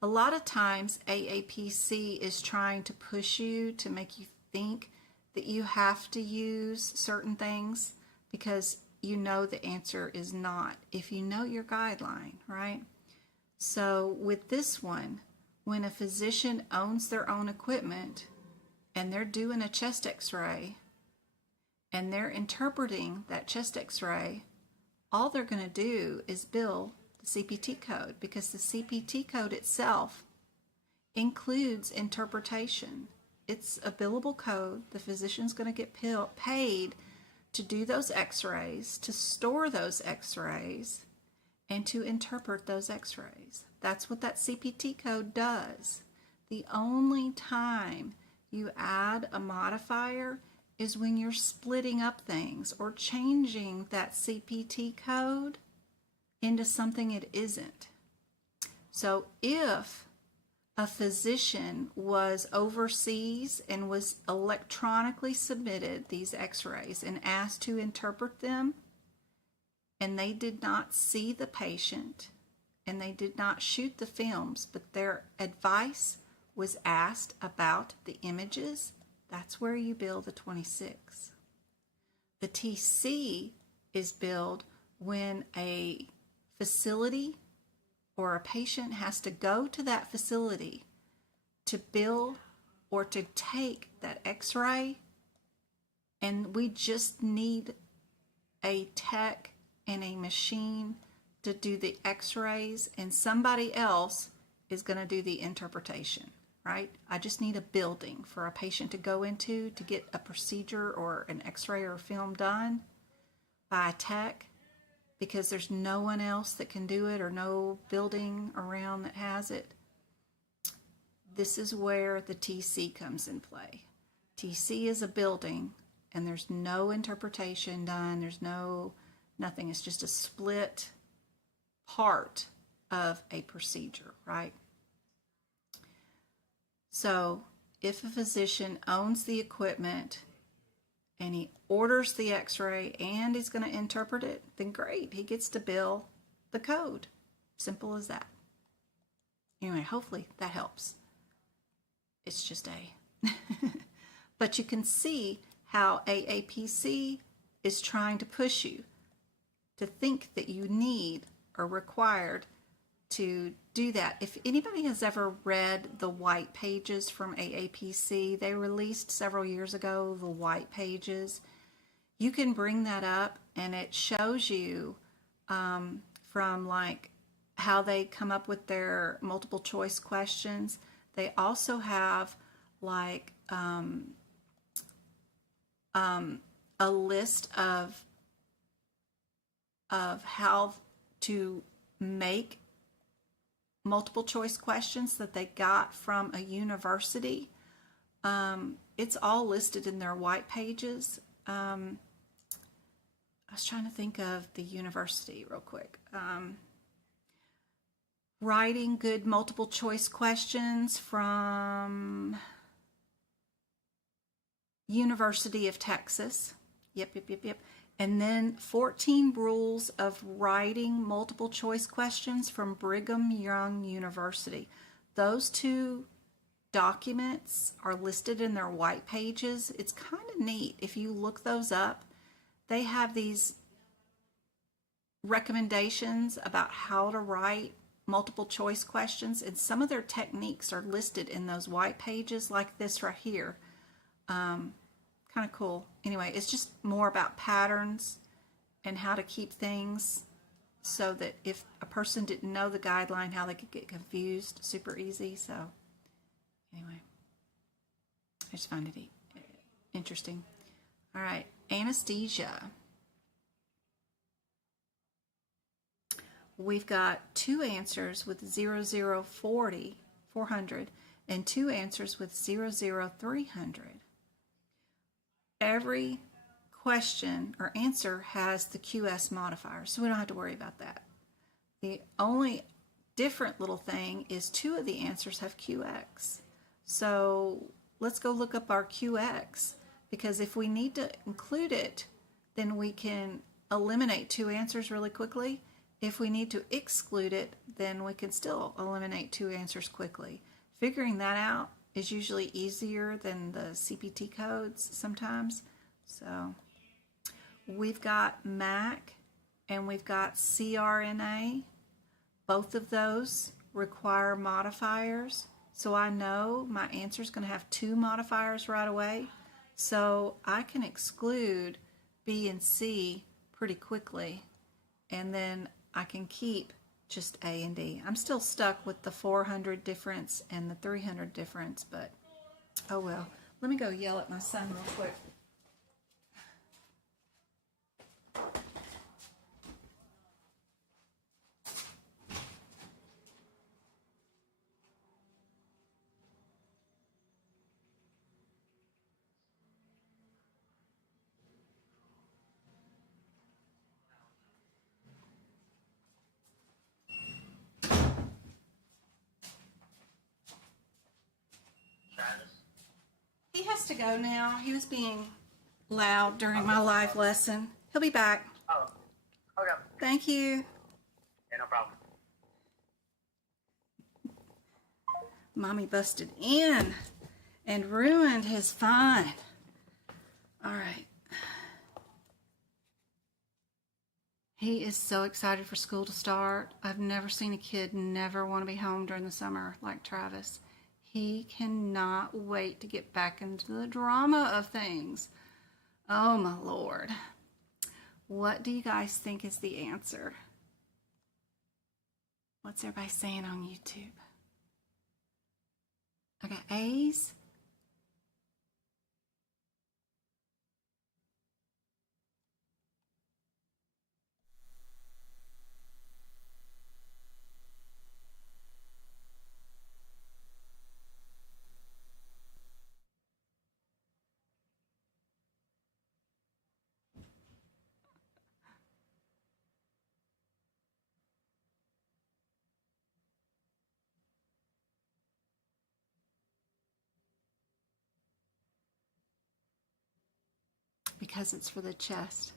A lot of times AAPC is trying to push you to make you think that you have to use certain things because you know the answer is not, if you know your guideline, right? So with this one, when a physician owns their own equipment and they're doing a chest x-ray and they're interpreting that chest x-ray, all they're going to do is bill the CPT code, because the CPT code itself includes interpretation. It's a billable code. The physician's going to get paid to do those x-rays, to store those x-rays, and to interpret those x-rays. That's what that CPT code does. The only time you add a modifier is when you're splitting up things or changing that CPT code into something it isn't. So if a physician was overseas and was electronically submitted these x-rays and asked to interpret them, and they did not see the patient and they did not shoot the films, but their advice was asked about the images, that's where you bill the 26. The TC is billed when a facility or a patient has to go to that facility to bill or to take that x-ray, and we just need a tech and a machine to do the x-rays, and somebody else is going to do the interpretation, right? I just need a building for a patient to go into to get a procedure or an x-ray or film done by a tech, because there's no one else that can do it or no building around that has it. This is where the TC comes in play. TC is a building and there's no interpretation done. There's nothing. It's just a split part of a procedure, right? So if a physician owns the equipment and he orders the x-ray and he's going to interpret it, then great, he gets to bill the code. Simple as that. Anyway, hopefully that helps. It's just A. But you can see how AAPC is trying to push you to think that you need or required to do that. If anybody has ever read the white pages from AAPC, they released several years ago the white pages. You can bring that up and it shows you from like how they come up with their multiple choice questions. They also have like a list of how to make multiple choice questions that they got from a university It's all listed in their white pages. I was trying to think of the university real quick. Writing good multiple choice questions from University of Texas. Yep. And then 14 rules of writing multiple choice questions from Brigham Young University. Those two documents are listed in their white pages. It's kind of neat. If you look those up, they have these recommendations about how to write multiple choice questions, and some of their techniques are listed in those white pages, like this right here. Kind of cool. Anyway, it's just more about patterns and how to keep things so that if a person didn't know the guideline, how they could get confused super easy. So anyway, I just find it interesting. All right, anesthesia. We've got 2 answers with 0040, 400, and 2 answers with 00300. Every question or answer has the QS modifier, so we don't have to worry about that. The only different little thing is 2 of the answers have QX. So let's go look up our QX, because if we need to include it, then we can eliminate 2 answers really quickly. If we need to exclude it, then we can still eliminate 2 answers quickly. Figuring that out is usually easier than the CPT codes sometimes. So we've got MAC and we've got CRNA. Both of those require modifiers. So I know my answer is going to have 2 modifiers right away. So I can exclude B and C pretty quickly, and then I can keep just A and D. I'm still stuck with the 400 difference and the 300 difference, but oh well. Let me go yell at my son real quick. He has to go now. He was being loud during my live lesson. He'll be back. Oh, okay. Thank you. Yeah, no problem. Mommy busted in and ruined his fun. All right. He is so excited for school to start. I've never seen a kid never want to be home during the summer like Travis. He cannot wait to get back into the drama of things. Oh my Lord. What do you guys think is the answer? What's everybody saying on YouTube? I got A's. Because it's for the chest.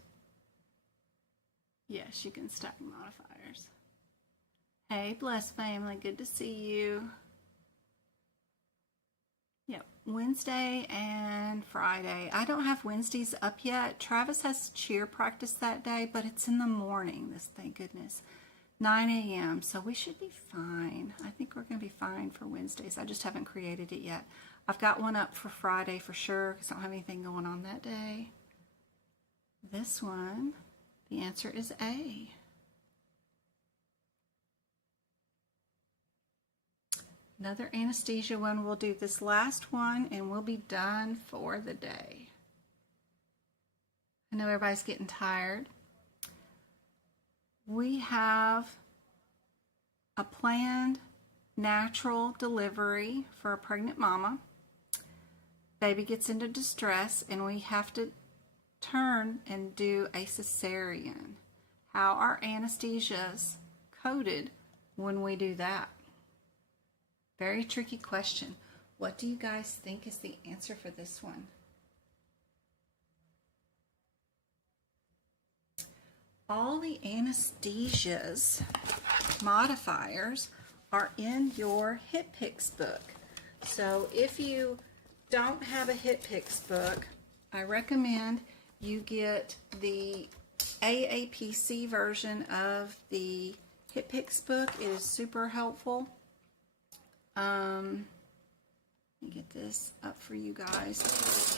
Yes, you can stack modifiers. Hey, Bless family, good to see you. Yep, Wednesday and Friday. I don't have Wednesdays up yet. Travis has cheer practice that day, but it's in the morning, thank goodness. 9 a.m., so we should be fine. I think we're going to be fine for Wednesdays. I just haven't created it yet. I've got one up for Friday for sure, because I don't have anything going on that day. This one, the answer is A. Another anesthesia one. We'll do this last one and we'll be done for the day. I know everybody's getting tired. We have a planned natural delivery for a pregnant mama. baby gets into distress and we have to turn and do a cesarean. How are anesthesias coded when we do that? Very tricky question. What do you guys think is the answer for this one? All the anesthesias modifiers are in your HitPix book. So if you don't have a HitPix book, I recommend you get the aapc version of the HitPix book. It is super helpful. Let me get this up for you guys.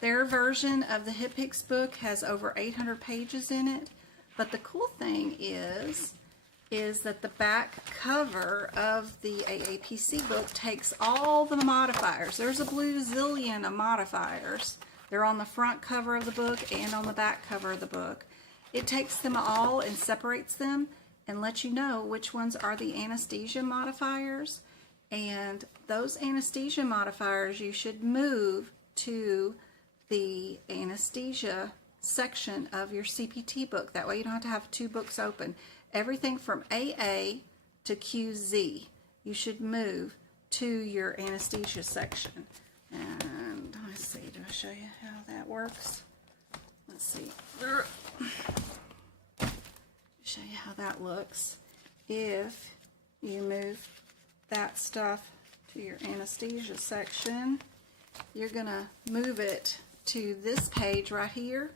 Their version of the HitPix book has over 800 pages in it, but the cool thing is that the back cover of the aapc book takes all the modifiers. There's a blue zillion of modifiers. They're on the front cover of the book and on the back cover of the book. It takes them all and separates them and lets you know which ones are the anesthesia modifiers. And those anesthesia modifiers you should move to the anesthesia section of your CPT book. That way you don't have to have two books open. Everything from AA to QZ you should move to your anesthesia section. And let's see, do I show you how that works? Let's see. Show you how that looks. If you move that stuff to your anesthesia section, you're gonna move it to this page right here.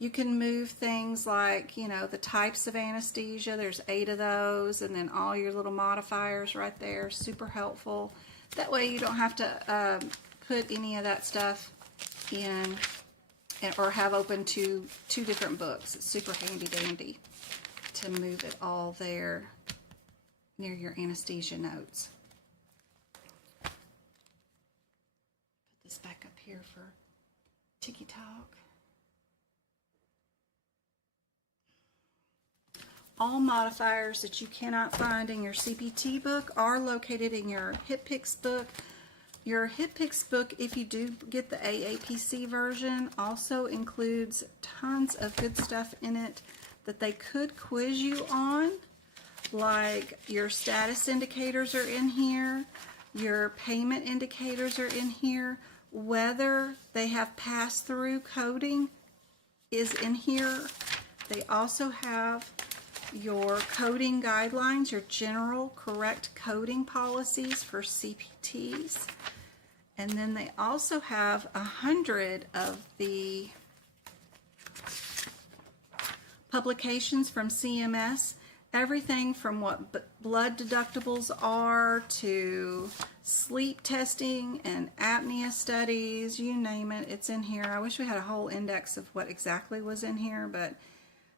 You can move things like, you know, the types of anesthesia. There's 8 of those, and then all your little modifiers right there. Super helpful. That way you don't have to put any of that stuff in or have open to 2 different books. It's super handy dandy to move it all there near your anesthesia notes. Put this back up here for Tiki Talk. All modifiers that you cannot find in your CPT book are located in your HitPix book. Your HitPix book, if you do get the aapc version, also includes tons of good stuff in it that they could quiz you on, like your status indicators are in here, your payment indicators are in here, whether they have pass-through coding is in here. They also have your coding guidelines, your general correct coding policies for CPTs. And then they also have 100 of the publications from CMS, everything from what blood deductibles are to sleep testing and apnea studies, you name it, it's in here. I wish we had a whole index of what exactly was in here, but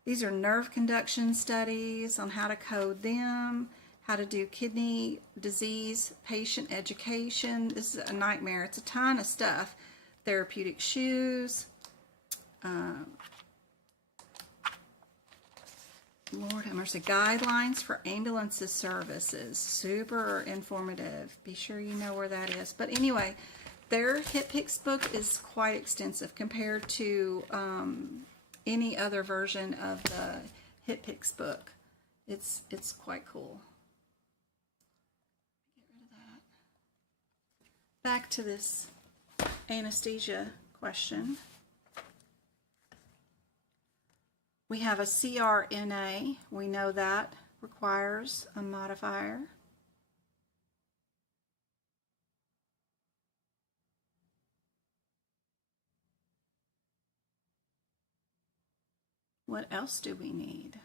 these are nerve conduction studies on how to code them, how to do kidney disease patient education. This is a nightmare. It's a ton of stuff. Therapeutic shoes. Lord have mercy. Guidelines for ambulances services. Super informative. Be sure you know where that is. But anyway, their HitPix book is quite extensive compared to any other version of the HitPix book. It's quite cool. Get rid of that. Back to this anesthesia question. We have a CRNA. We know that requires a modifier. What else do we need?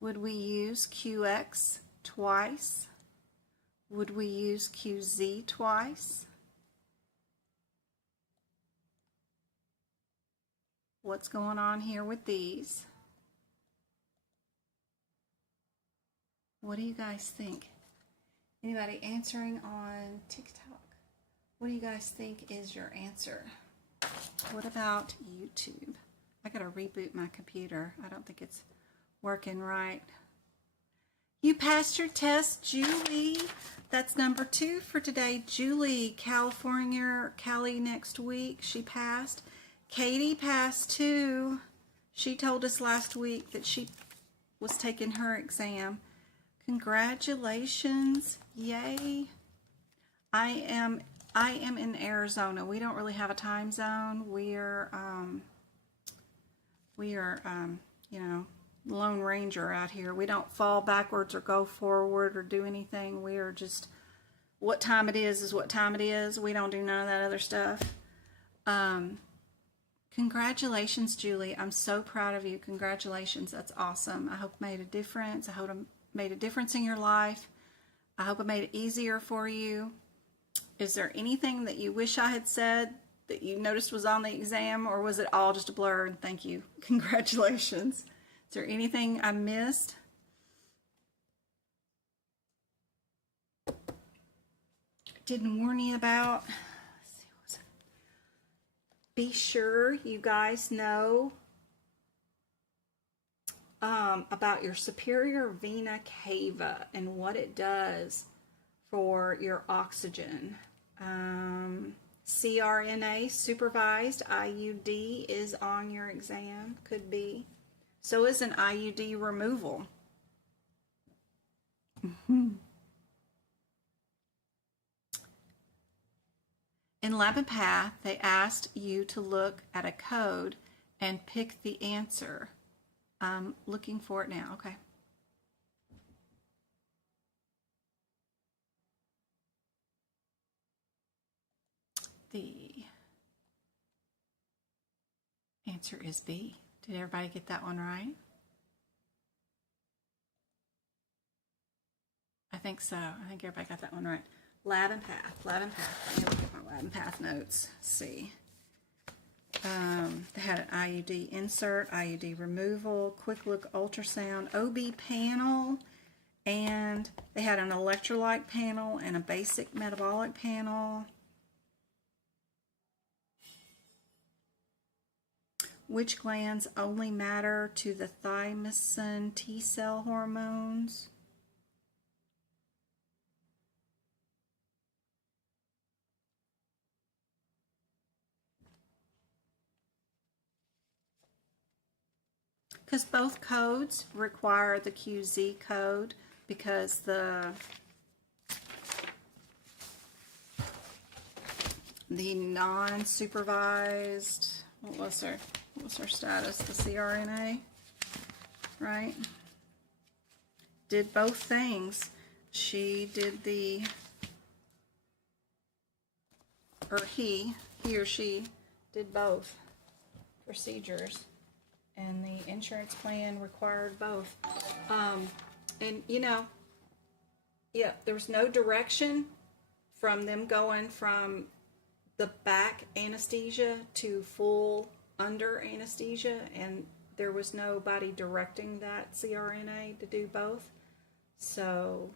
Would we use QX twice? Would we use QZ twice? What's going on here with these? What do you guys think? Anybody answering on TikTok? What do you guys think is your answer? What about YouTube? I gotta reboot my computer. I don't think it's working right. You passed your test, Julie. That's number 2 for today. Julie, California, Cali next week. She passed. Katie passed too. She told us last week that she was taking her exam. Congratulations. Yay. I am in Arizona. We don't really have a time zone. We are you know, Lone Ranger out here. We don't fall backwards or go forward or do anything. We are just, what time it is what time it is. We don't do none of that other stuff. Congratulations, Julie. I'm so proud of you. Congratulations. That's awesome. I hope it made a difference. I hope it made a difference in your life. I hope it made it easier for you. Is there anything that you wish I had said that you noticed was on the exam, or was it all just a blur? And thank you. Congratulations. Is there anything I missed? Didn't warn you about? Let's see, what was it? Be sure you guys know about your superior vena cava and what it does for your oxygen. CRNA, supervised IUD, is on your exam. Could be. So is an IUD removal. In Lab and Path, they asked you to look at a code and pick the answer. I'm looking for it now. Okay. The answer is B. Did everybody get that one right? I think so. I think everybody got that one right. Lab and Path. Lab and Path. Let me look at my Lab and Path notes. Let's see. They had an IUD insert, IUD removal, quick look ultrasound, OB panel, and they had an electrolyte panel and a basic metabolic panel. Which glands only matter to the thymosin T cell hormones? Because both codes require the QZ code, because the non-supervised, what was her status? The CRNA, right? Did both things. She did the, or he or she did both procedures, and the insurance plan required both. And you know, yeah, there was no direction from them going from the back anesthesia to full under anesthesia, and there was nobody directing that CRNA to do both. So,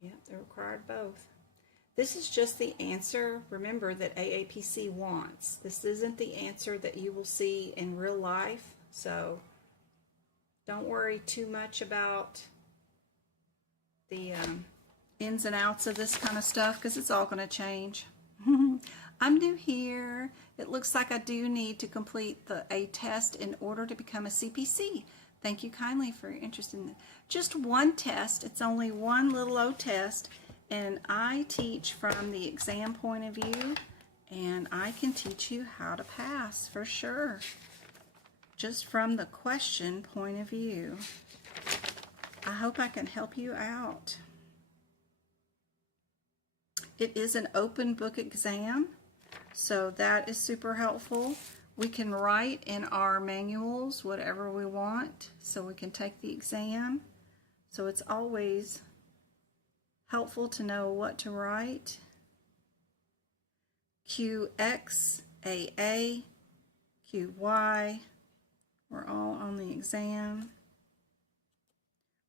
yeah, they required both. This is just the answer, remember, that AAPC wants. This isn't the answer that you will see in real life, so don't worry too much about the ins and outs of this kind of stuff, because it's all going to change. I'm new here. It looks like I do need to complete a test in order to become a CPC. Thank you kindly for your interest in just one test. It's only one little old test, and I teach from the exam point of view, and I can teach you how to pass for sure, just from the question point of view. I hope I can help you out. It is an open book exam, so that is super helpful. We can write in our manuals whatever we want, so we can take the exam. So it's always helpful to know what to write. QX, AA, QY, we're all on the exam.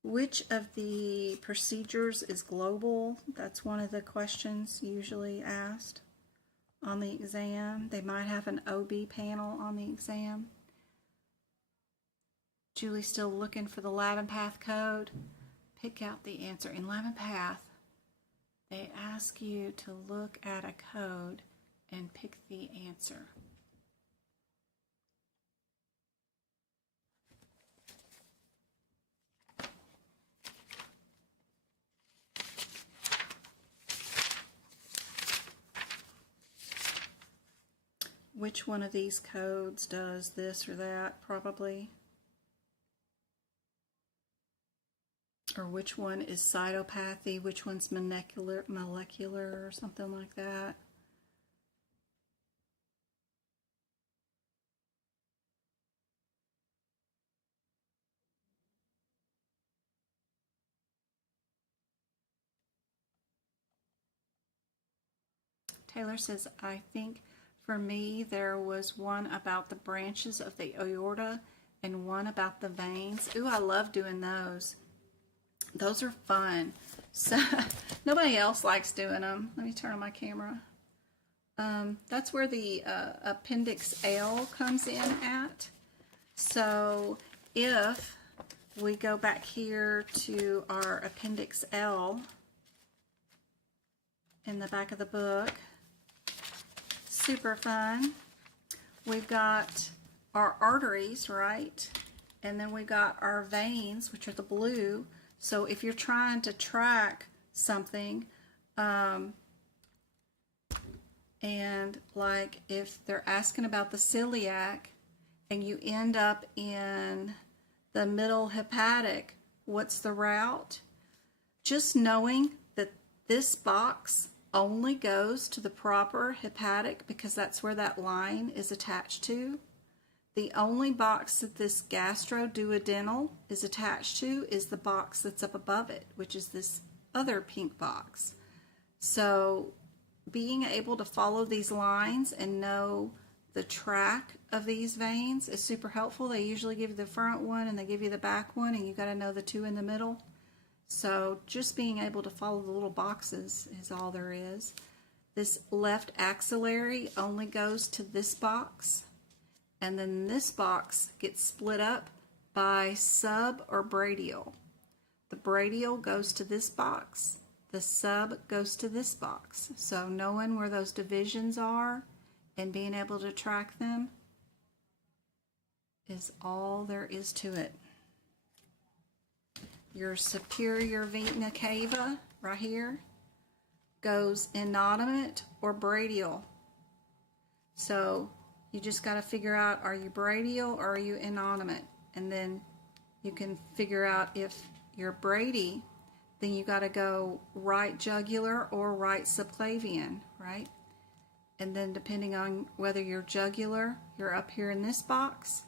Which of the procedures is global? That's one of the questions usually asked on the exam. They might have an OB panel on the exam. Julie's still looking for the lab and path code. Pick out the answer. In lab and path, they ask you to look at a code and pick the answer. Which one of these codes does this or that, probably? Or which one is cytopathy, which one's molecular or something like that. Taylor says, I think for me there was one about the branches of the aorta and one about the veins. Ooh, I love doing those. Those are fun. So nobody else likes doing them. Let me turn on my camera. That's where the appendix L comes in at. So if we go back here to our appendix L in the back of the book, super fun. We've got our arteries, right? And then we've got our veins, which are the blue. So if you're trying to track something, and like if they're asking about the celiac and you end up in the middle hepatic, what's the route? Just knowing that this box only goes to the proper hepatic because that's where that line is attached to. The only box that this gastroduodenal is attached to is the box that's up above it, which is this other pink box. So being able to follow these lines and know the track of these veins is super helpful. They usually give you the front one and they give you the back one, and you got to know the two in the middle. So just being able to follow the little boxes is all there is. This left axillary only goes to this box. And then this box gets split up by sub or brachial. The brachial goes to this box. The sub goes to this box. So knowing where those divisions are and being able to track them is all there is to it. Your superior vena cava, right here, goes innominate or brachial. So you just got to figure out, are you brachial or are you innominate? And then you can figure out if you're Brady, then you got to go right jugular or right subclavian, right? And then depending on whether you're jugular, you're up here in this box.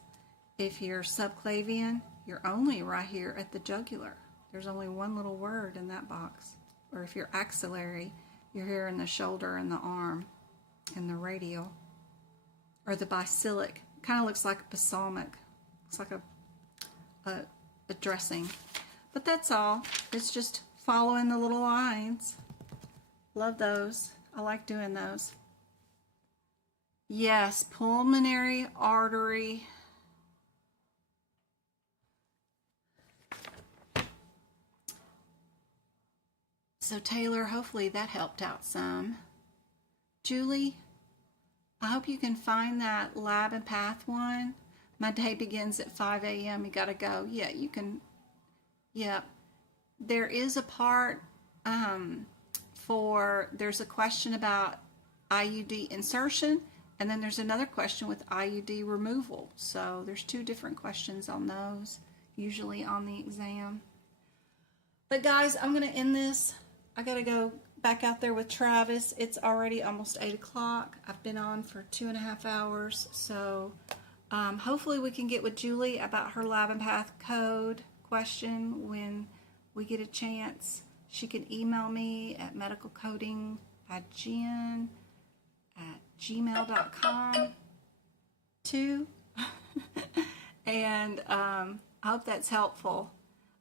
If you're subclavian, you're only right here at the jugular. There's only one little word in that box. Or if you're axillary, you're here in the shoulder and the arm and the radial. Or the basilic. Kind of looks like a balsamic. Looks like a dressing. But that's all. It's just following the little lines. Love those. I like doing those. Yes, pulmonary artery. So Taylor, hopefully that helped out some. Julie, I hope you can find that lab and path one. My day begins at 5 a.m. You gotta go. Yeah, you can. Yeah, there is a part there's a question about IUD insertion, and then there's another question with IUD removal. So there's two different questions on those, usually on the exam. But guys, I'm gonna end this. I gotta go back out there with Travis. It's already almost 8 o'clock. I've been on for 2.5 hours. So hopefully we can get with Julie about her lab and path code question when we get a chance. She can email me at medicalcoding@gmail.com too. And I hope that's helpful.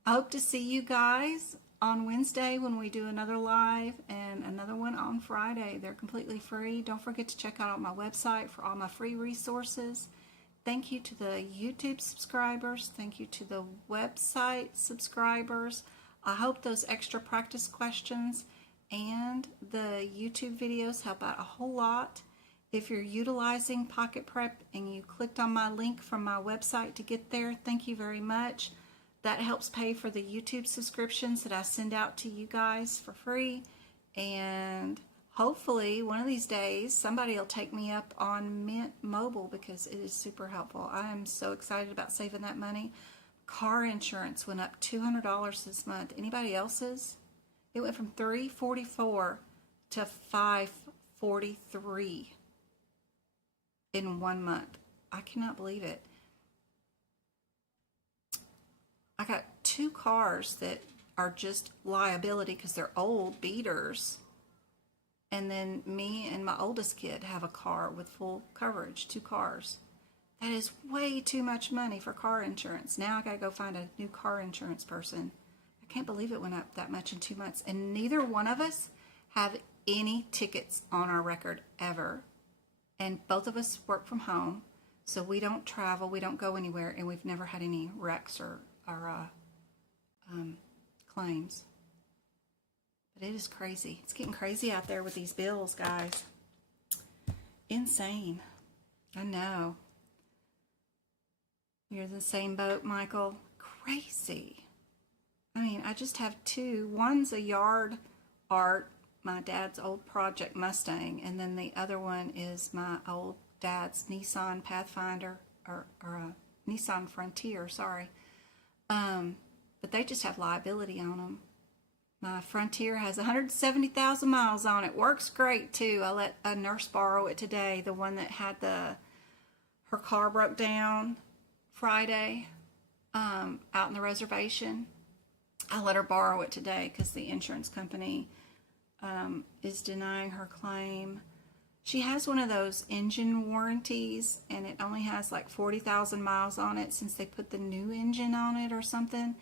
I hope to see you guys on Wednesday when we do another live and another one on Friday. They're completely free. Don't forget to check out my website for all my free resources. Thank you to the YouTube subscribers. Thank you to the website subscribers. I hope those extra practice questions and the YouTube videos help out a whole lot. If you're utilizing Pocket Prep and you clicked on my link from my website to get there, thank you very much. That helps pay for the YouTube subscriptions that I send out to you guys for free. And hopefully one of these days somebody will take me up on Mint Mobile because it is super helpful. I am so excited about saving that money. Car insurance went up $200 this month. Anybody else's? It went from $344 to $543 in 1 month. I cannot believe it. I got 2 cars that are just liability because they're old beaters. And then me and my oldest kid have a car with full coverage, 2 cars. That is way too much money for car insurance. Now I gotta go find a new car insurance person. I can't believe it went up that much in 2 months. And neither one of us have any tickets on our record ever. And both of us work from home, so we don't travel, we don't go anywhere, and we've never had any wrecks or claims. But it is crazy. It's getting crazy out there with these bills, guys. Insane. I know. You're in the same boat, Michael. Crazy. I mean, I just have 2. One's a yard art, my dad's old Project Mustang, and then the other one is my old dad's Nissan Pathfinder, or a Nissan Frontier, sorry. But they just have liability on them. My Frontier has 170,000 miles on it. Works great too. I let a nurse borrow it today. The one that had her car broke down Friday out in the reservation. I let her borrow it today because the insurance company is denying her claim. She has one of those engine warranties, and it only has like 40,000 miles on it since they put the new engine on it or something.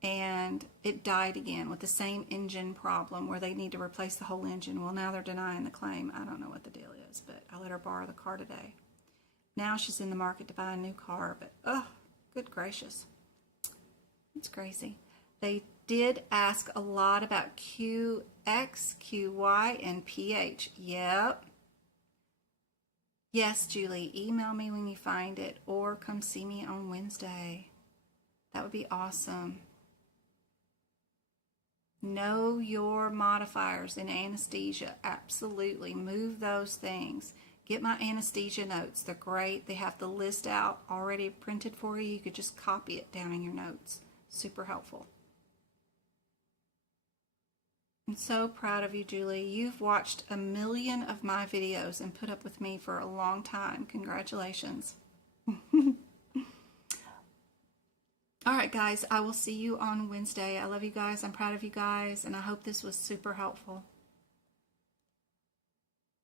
And it died again with the same engine problem where they need to replace the whole engine. Well, now they're denying the claim. I don't know what the deal is, but I let her borrow the car today. Now she's in the market to buy a new car, but oh, good gracious. It's crazy. They did ask a lot about QX, QY, and PH. Yep. Yes, Julie, email me when you find it or come see me on Wednesday. That would be awesome. Know your modifiers in anesthesia. Absolutely. Move those things. Get my anesthesia notes. They're great. They have the list out already printed for you. You could just copy it down in your notes. Super helpful. I'm so proud of you, Julie. You've watched 1 million of my videos and put up with me for a long time. Congratulations. All right, guys, I will see you on Wednesday. I love you guys. I'm proud of you guys, and I hope this was super helpful.